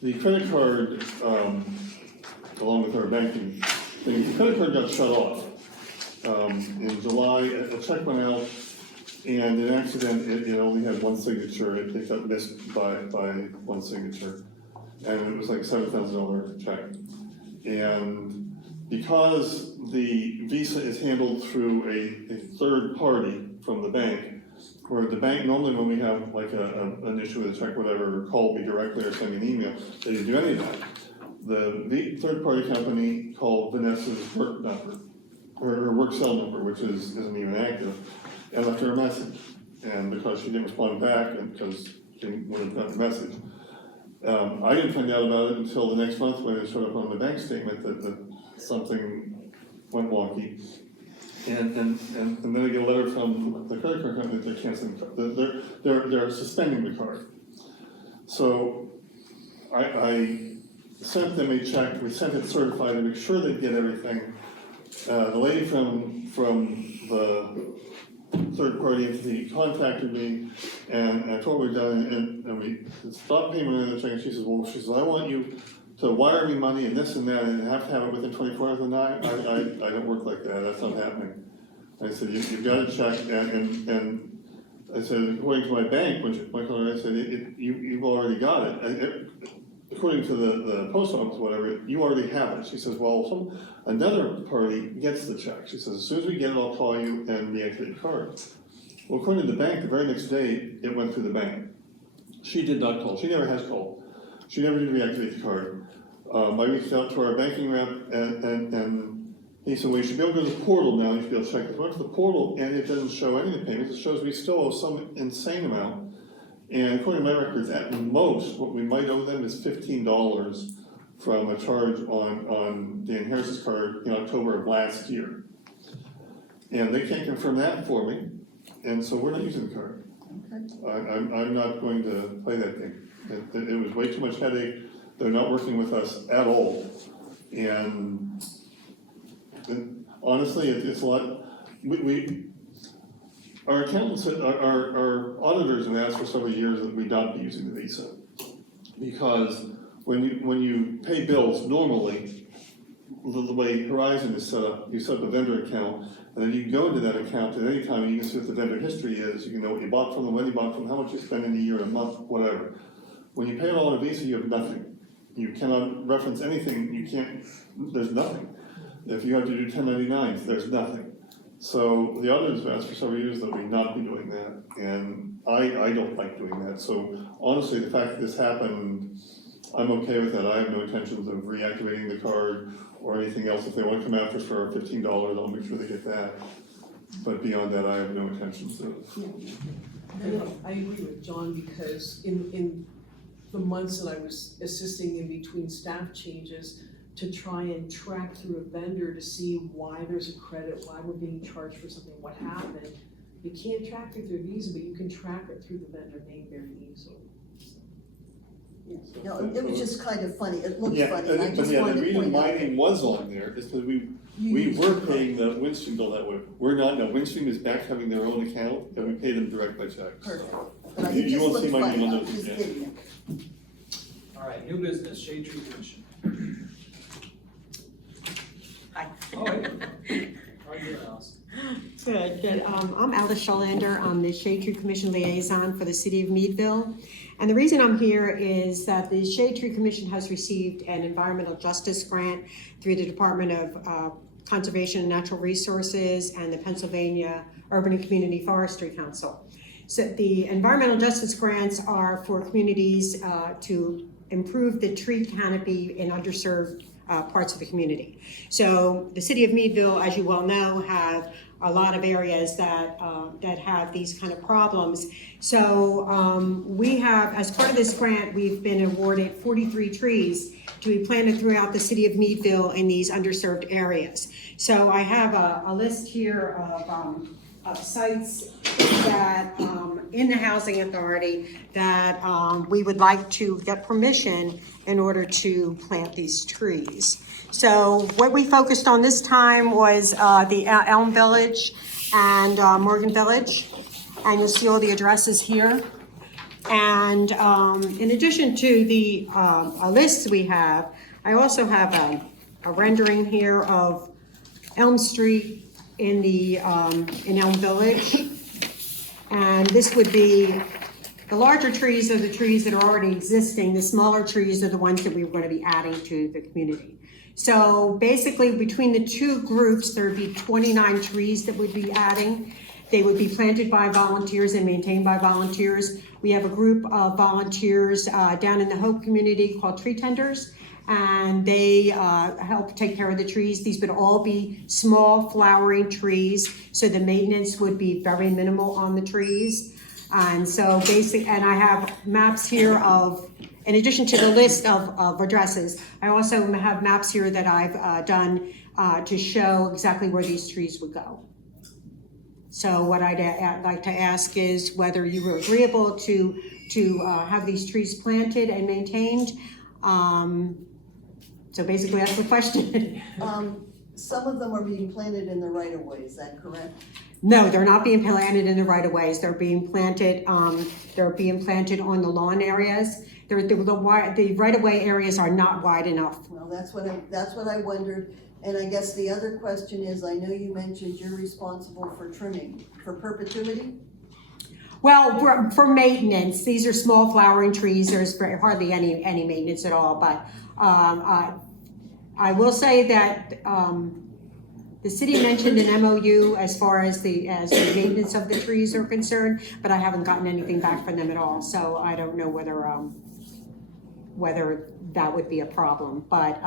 the credit card, along with our banking thing, the credit card got shut off. In July, a check went out And in accident, it only had one signature, it got missed by one signature. And it was like $7,000 check. And because the Visa is handled through a third party from the bank, where the bank, normally when we have like an issue with a check, whatever, call me directly or send me an email, they didn't do any of that. The third party company called Vanessa's work number, or her work cell number, which isn't even active, and left her a message. And because she didn't respond back, and because she wouldn't have got the message, I didn't find out about it until the next month when it showed up on the bank statement that something went wonky. And then I get a letter from the credit card company that they're canceling, they're suspending the card. So I sent them a check, we sent it certified to make sure they'd get everything. The lady from the third party entity contacted me, and I told her we're done, and we stopped payment on the check, and she says, I want you to wire me money and this and that, and have to have it within 24 hours, and I don't work like that, that's not happening. I said, you've got to check, and I said, according to my bank, which my client said, you've already got it. According to the post office, whatever, you already have it. She says, well, another party gets the check. She says, as soon as we get it, I'll call you and reactivate the card. Well, according to the bank, the very next day, it went through the bank. She did not call. She never has called. She never did reactivate the card. I reached out to our banking rep, and he said, well, you should be able to go to the portal now. You should be able to check this. I went to the portal, and it doesn't show any of the payments. It shows we still owe some insane amount. And according to my records, at most, what we might owe them is $15 from a charge on Dan Harris's card in October of last year. And they can't confirm that for me, and so we're not using the card. Okay. I'm not going to play that game. It was way too much headache. They're not working with us at all. And honestly, it's a lot. Our accountants, our auditors have asked for several years that we not be using the Visa. Because when you pay bills normally, the way Horizon is set up, you set up a vendor account, and then you can go into that account at any time, and you can see what the vendor history is, you can know what you bought from them, when you bought from them, how much you spend in a year, a month, whatever. When you pay it all on a Visa, you have nothing. You cannot reference anything, there's nothing. If you have to do 1099s, there's nothing. So the auditors have asked for several years that we not be doing that, and I don't like doing that. So honestly, the fact that this happened, I'm okay with that. I have no intentions of reactivating the card or anything else. If they want to come after us for $15, I'll make sure they get that. But beyond that, I have no intentions of. I agree with John, because in the months that I was assisting in between staff changes, to try and track through a vendor to see why there's a credit, why we're being charged for something, what happened. You can't track it through Visa, but you can track it through the vendor name very easily. No, it was just kind of funny, it looked Yeah, funny, and I but just yeah, wanted the to reason point my out. name was on there is because we were paying the Windstream bill that way. We're not, no, Windstream is back having their own account, and we pay them direct by check. Perfect. But You it just won't see looked my name funny, on I was those, just yeah. kidding. All right, new business, Shade Tree Commission. Hi. Oh, hey. How are you doing, Alice? Good. I'm Alice Scholander. I'm the Shade Tree Commission Liaison for the City of Meadville. And the reason I'm here is that the Shade Tree Commission has received an environmental justice grant through the Department of Conservation and Natural Resources and the Pennsylvania Urban and Community Forestry Council. So the environmental justice grants are for communities to improve the tree canopy in underserved parts of the community. So the City of Meadville, as you well know, have a lot of areas that have these kind of problems. So we have, as part of this grant, we've been awarded 43 trees to be planted throughout the City of Meadville in these underserved areas. So I have a list here of sites that in the Housing Authority that we would like to get permission in order to plant these trees. So what we focused on this time was the Elm Village and Morgan Village, and you'll see all the addresses here. And in addition to the lists we have, I also have a rendering here of Elm Street in Elm Village. And this would be, the larger trees are the trees that are already existing, the smaller trees are the ones that we were gonna be adding to the community. So basically, between the two groups, there'd be 29 trees that we'd be adding. They would be planted by volunteers and maintained by volunteers. We have a group of volunteers down in the Hope community called Tree Tenders, and they help take care of the trees. These would all be small flowering trees, so the maintenance would be very minimal on the trees. And so and I have maps here of, in addition to the list of addresses, I also have maps here that I've done to show exactly where these trees would go. So what I'd like to ask is whether you were agreeable to have these trees planted and maintained. So basically that's the question. Some of them are being planted in the right of way, is that correct? No, they're not being planted in the right of ways. They're being planted on the lawn areas. The right of way areas are not wide enough. Well, that's what I wondered. And I guess the other question is, I know you mentioned you're responsible for trimming, for perpetuity? Well, for maintenance, these are small flowering trees. There's hardly any maintenance at all. But I will say that the city mentioned an MOU as far as the maintenance of the trees are concerned, but I haven't gotten anything back from them at all. So I don't know whether that would be a problem. But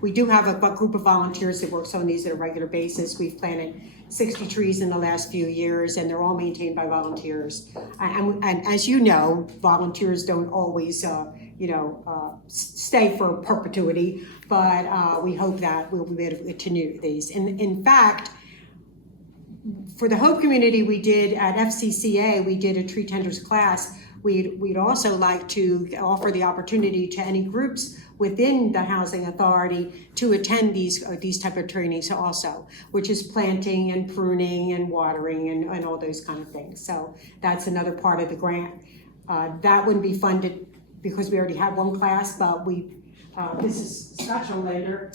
we do have a group of volunteers that works on these at a regular basis. We've planted 60 trees in the last few years, and they're all maintained by volunteers. And as you know, volunteers don't always, stay for perpetuity, but we hope that we'll be able to continue these. In fact, for the Hope community, we did at FCCA, we did a tree tenders class. We'd also like to offer the opportunity to any groups within the housing authority to attend these type of trainings also, which is planting and pruning and watering and all those kind of things. So that's another part of the grant. That wouldn't be funded because we already have one class, but this is Scott Scholander,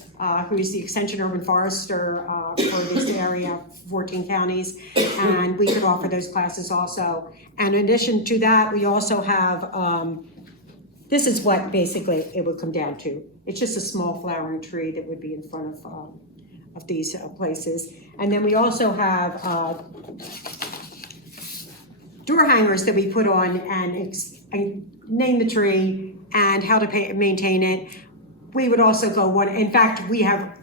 who is the Extension Urban Forester for this area, 14 counties, and we could offer those classes also. And in addition to that, we also have, this is what basically it would come down to. It's just a small flowering tree that would be in front of these places. And then we also have door hangers that we put on and name the tree and how to maintain it. We would also go one, in fact, we have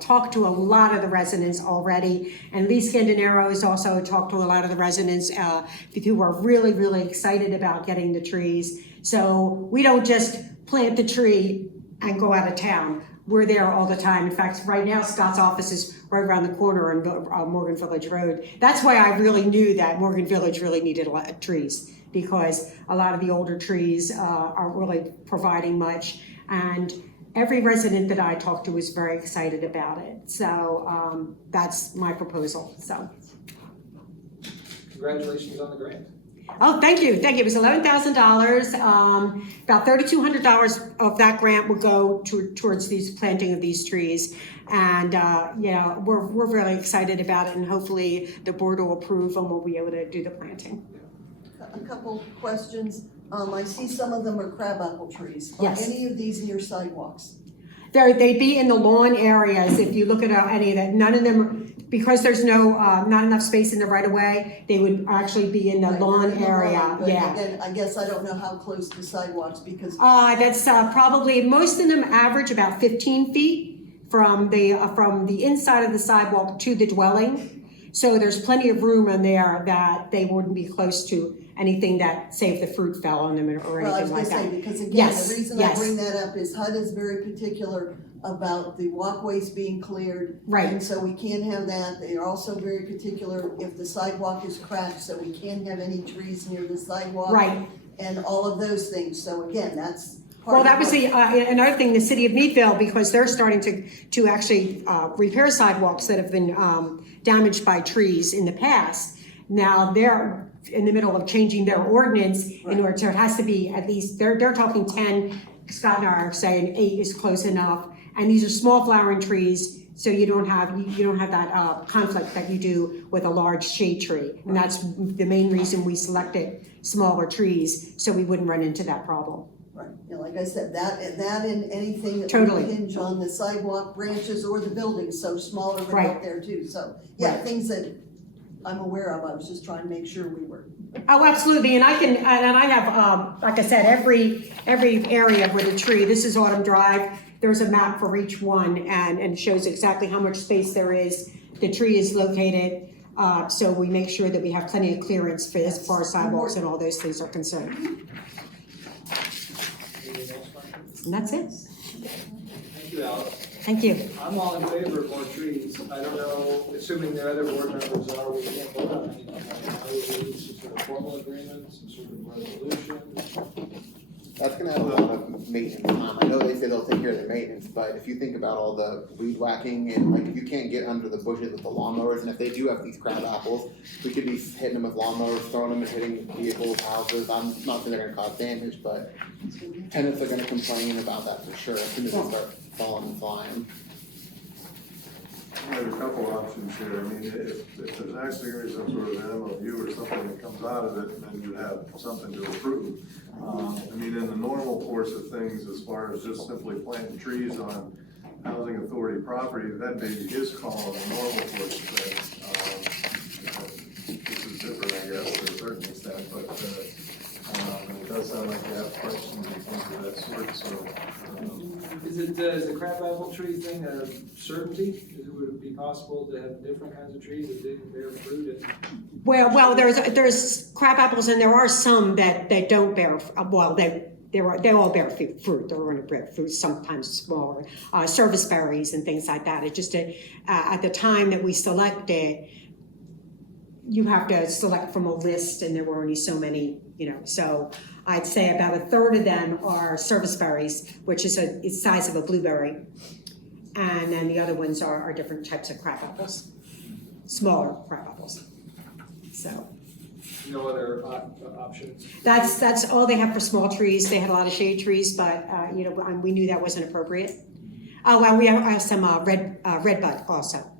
talked to a lot of the residents already, and Lee Scandinaro has also talked to a lot of the residents who are really, really excited about getting the trees. So we don't just plant the tree and go out of town. We're there all the time. In fact, right now, Scott's office is right around the corner on Morgan Village Road. That's why I really knew that Morgan Village really needed a lot of trees, because a lot of the older trees aren't really providing much. And every resident that I talked to was very excited about it. So that's my proposal, so. Congratulations on the grant. Oh, thank you. It was $11,000. About $3,200 of that grant will go towards these planting of these trees. And we're really excited about it, and hopefully the board will approve and we'll be able to do the planting. A couple questions. I see some of them are crabapple trees. Yes. Are any of these near sidewalks? They'd be in the lawn areas. If you look at any of that, none of them, because there's not enough space in the right of way, they would actually be in the lawn area. But Yeah. again, I guess I don't know how close to sidewalks because. That's probably, most of them average about 15 feet from the inside of the sidewalk to the dwelling. So there's plenty of room in there that they wouldn't be close to anything that, say if the fruit fell on them or anything like that. Well, I was gonna say, because again, Yes, the reason I bring that up is HUD is very particular about the walkways being cleared. Right. And so we can't have that. They are also very particular if the sidewalk is cracked, so we can't have any trees near the sidewalk. Right. And all of those things. So again, that's Well, that was another thing, the city of Meadville, because they're starting to actually repair sidewalks that have been damaged by trees in the past. Now they're in the middle of changing their ordinance in order to, it has to be at least, they're talking 10, Scott and I are saying 8 is close enough. And these are small flowering trees So you don't have that conflict that you do with a large shade tree. And that's the main reason we selected smaller trees, so we wouldn't run into that problem. Right, yeah, like I said, that and anything that Totally. would hinge on the sidewalk branches or the buildings, so smaller than Right. out there too, so, yeah, Right. things that I'm aware of, I was just trying to make sure we were. Oh, absolutely, and I have, like I said, every area with a tree, this is Autumn Drive, there's a map for each one, and it shows exactly how much space there is, the tree is located, so we make sure that we have plenty of clearance for as far as sidewalks and all those things are concerned. And that's it, Thank you, Alex. thank you. I'm all in favor of more trees. I don't know, assuming the other board members are, we can't vote on anything right now. We need some sort of formal agreement, some sort of resolution. That's gonna have a lot of maintenance time. I know they say they'll take care of the maintenance, but if you think about all the weed whacking and like if you can't get under the bushes with the lawnmowers, and if they do have these crab apples, we could be hitting them with lawnmowers, throwing them and hitting vehicles, houses. I'm not saying they're gonna cause damage, but tenants are gonna complain about that for sure as soon as they start falling and flying. There's a couple options here. I mean, if there's actually gonna be some sort of an MOU or something that comes out of it, then you have something to approve. I mean, in the normal course of things, as far as just simply planting trees on housing authority property, that'd be his call in the normal course of things. This is different, I guess, to a certain extent, but, it does sound like you have questions and things of that sort, so, Is the crabapple tree thing a certainty? Would it be possible to have different kinds of trees that didn't bear fruit? Well, there's crab apples and there are some that don't bear, well, they all bear fruit, they're going to bear fruit, sometimes smaller, service berries and things like that. It just, at the time that we select it, you have to select from a list and there were only so many, so I'd say about a third of them are service berries, which is the size of a blueberry. And then the other ones are different types of crab apples, smaller crab apples, so. No other options? That's all they have for small trees. They had a lot of shade trees, but, we knew that wasn't appropriate. Oh, well, we have some red bud also.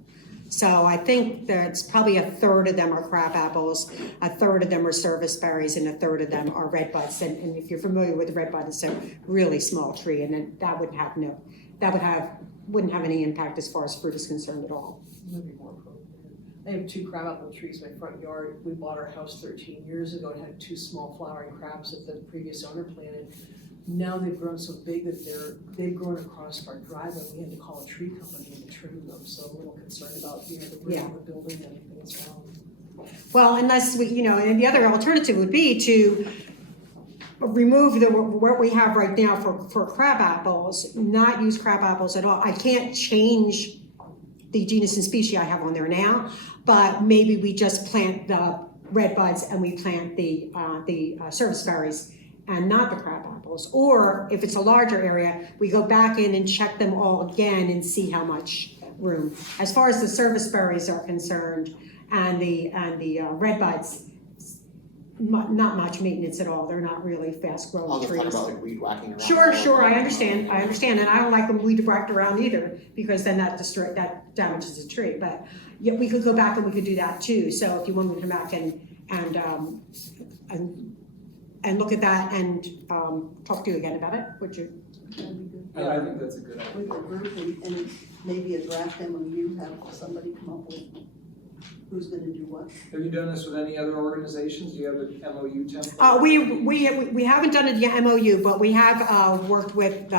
So I think that's probably a third of them are crab apples, a third of them are service berries, and a third of them are red buds. And if you're familiar with the red bud, it's a really small tree, and then that wouldn't have any impact as far as fruit is concerned at all. Maybe more appropriate. I have 2 crabapple trees in my front yard. We bought our house 13 years ago and had 2 small flowering crabs that the previous owner planted. Now they've grown so big that they've grown across our driveway. We had to call a tree company to trim them, so I'm a little concerned about, the growth of the building and everything as well. Well, unless we, and the other alternative would be to remove what we have right now for crab apples, not use crab apples at all. I can't change the genus and species I have on there now, but maybe we just plant the red buds and we plant the service berries and not the crab apples. Or if it's a larger area, we go back in and check them all again and see how much room. As far as the service berries are concerned and the red buds, not much maintenance at all. They're not really fast growing I'll trees. just talk about like weed whacking around. Sure, I understand, and I don't like them weed whacked around either, because then that damages the tree, but yeah, we could go back and we could do that too, so if you want me to come back and look at that and, talk to you again about it, would you? That'd be good. Yeah, I think that's a good idea. With the group and maybe a draft MOU, have somebody come up with who's gonna do what. Have you done this with any other organizations? Do you have an MOU template? We haven't done it yet, MOU, but we have, worked with,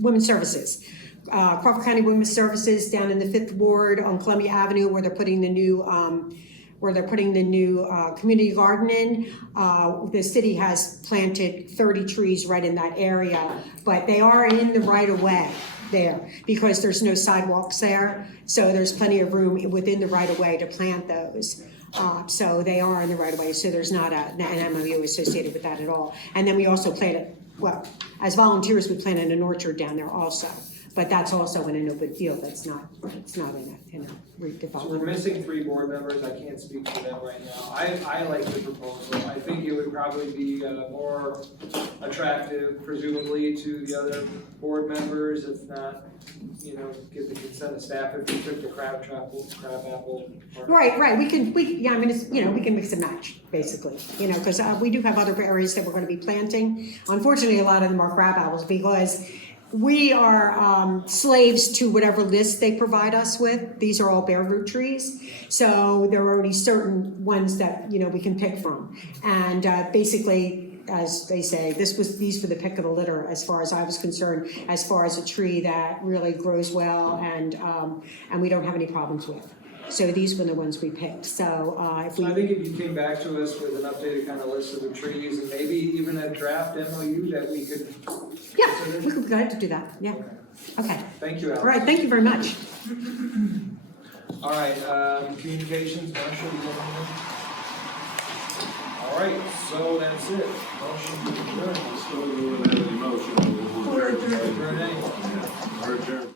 Women's Services. Crawford County Women's Services down in the 5th Ward on Columbia Avenue where they're putting the new, community garden in. The city has planted 30 trees right in that area, but they are in the right of way there because there's no sidewalks there. So there's plenty of room within the right of way to plant those. So they are in the right of way. So there's not an MOU associated with that at all. And then we also planted, as volunteers, we planted an orchard down there also. But that's also in an open field. It's not in a redevelopment. So we're missing 3 board members. I can't speak for them right now. I like the proposal. I think it would probably be more attractive presumably to the other board members, if not, get the consent of staff if we took the crab apple. or- Right, we can mix and match, basically, because we do have other areas that we're gonna be planting. Unfortunately, a lot of them are crab apples because we are slaves to whatever list they provide us with. These are all bare root trees, so there are already certain ones that, we can pick from. And basically, as they say, these were the pick of the litter as far as I was concerned, as far as a tree that really grows well and we don't have any problems with. So these were the ones we picked, so if So I we, think if you came back to us with an updated kind of list of the trees and maybe even a draft MOU that we could. yeah, we could be glad to do that, yeah, okay. Thank you, Alex. All right, thank you very much. All right, communications, Marcia, you got anything? All right, so that's it. Motion to adjourn. Still doing that emotion. Adjourn. Or adjourn.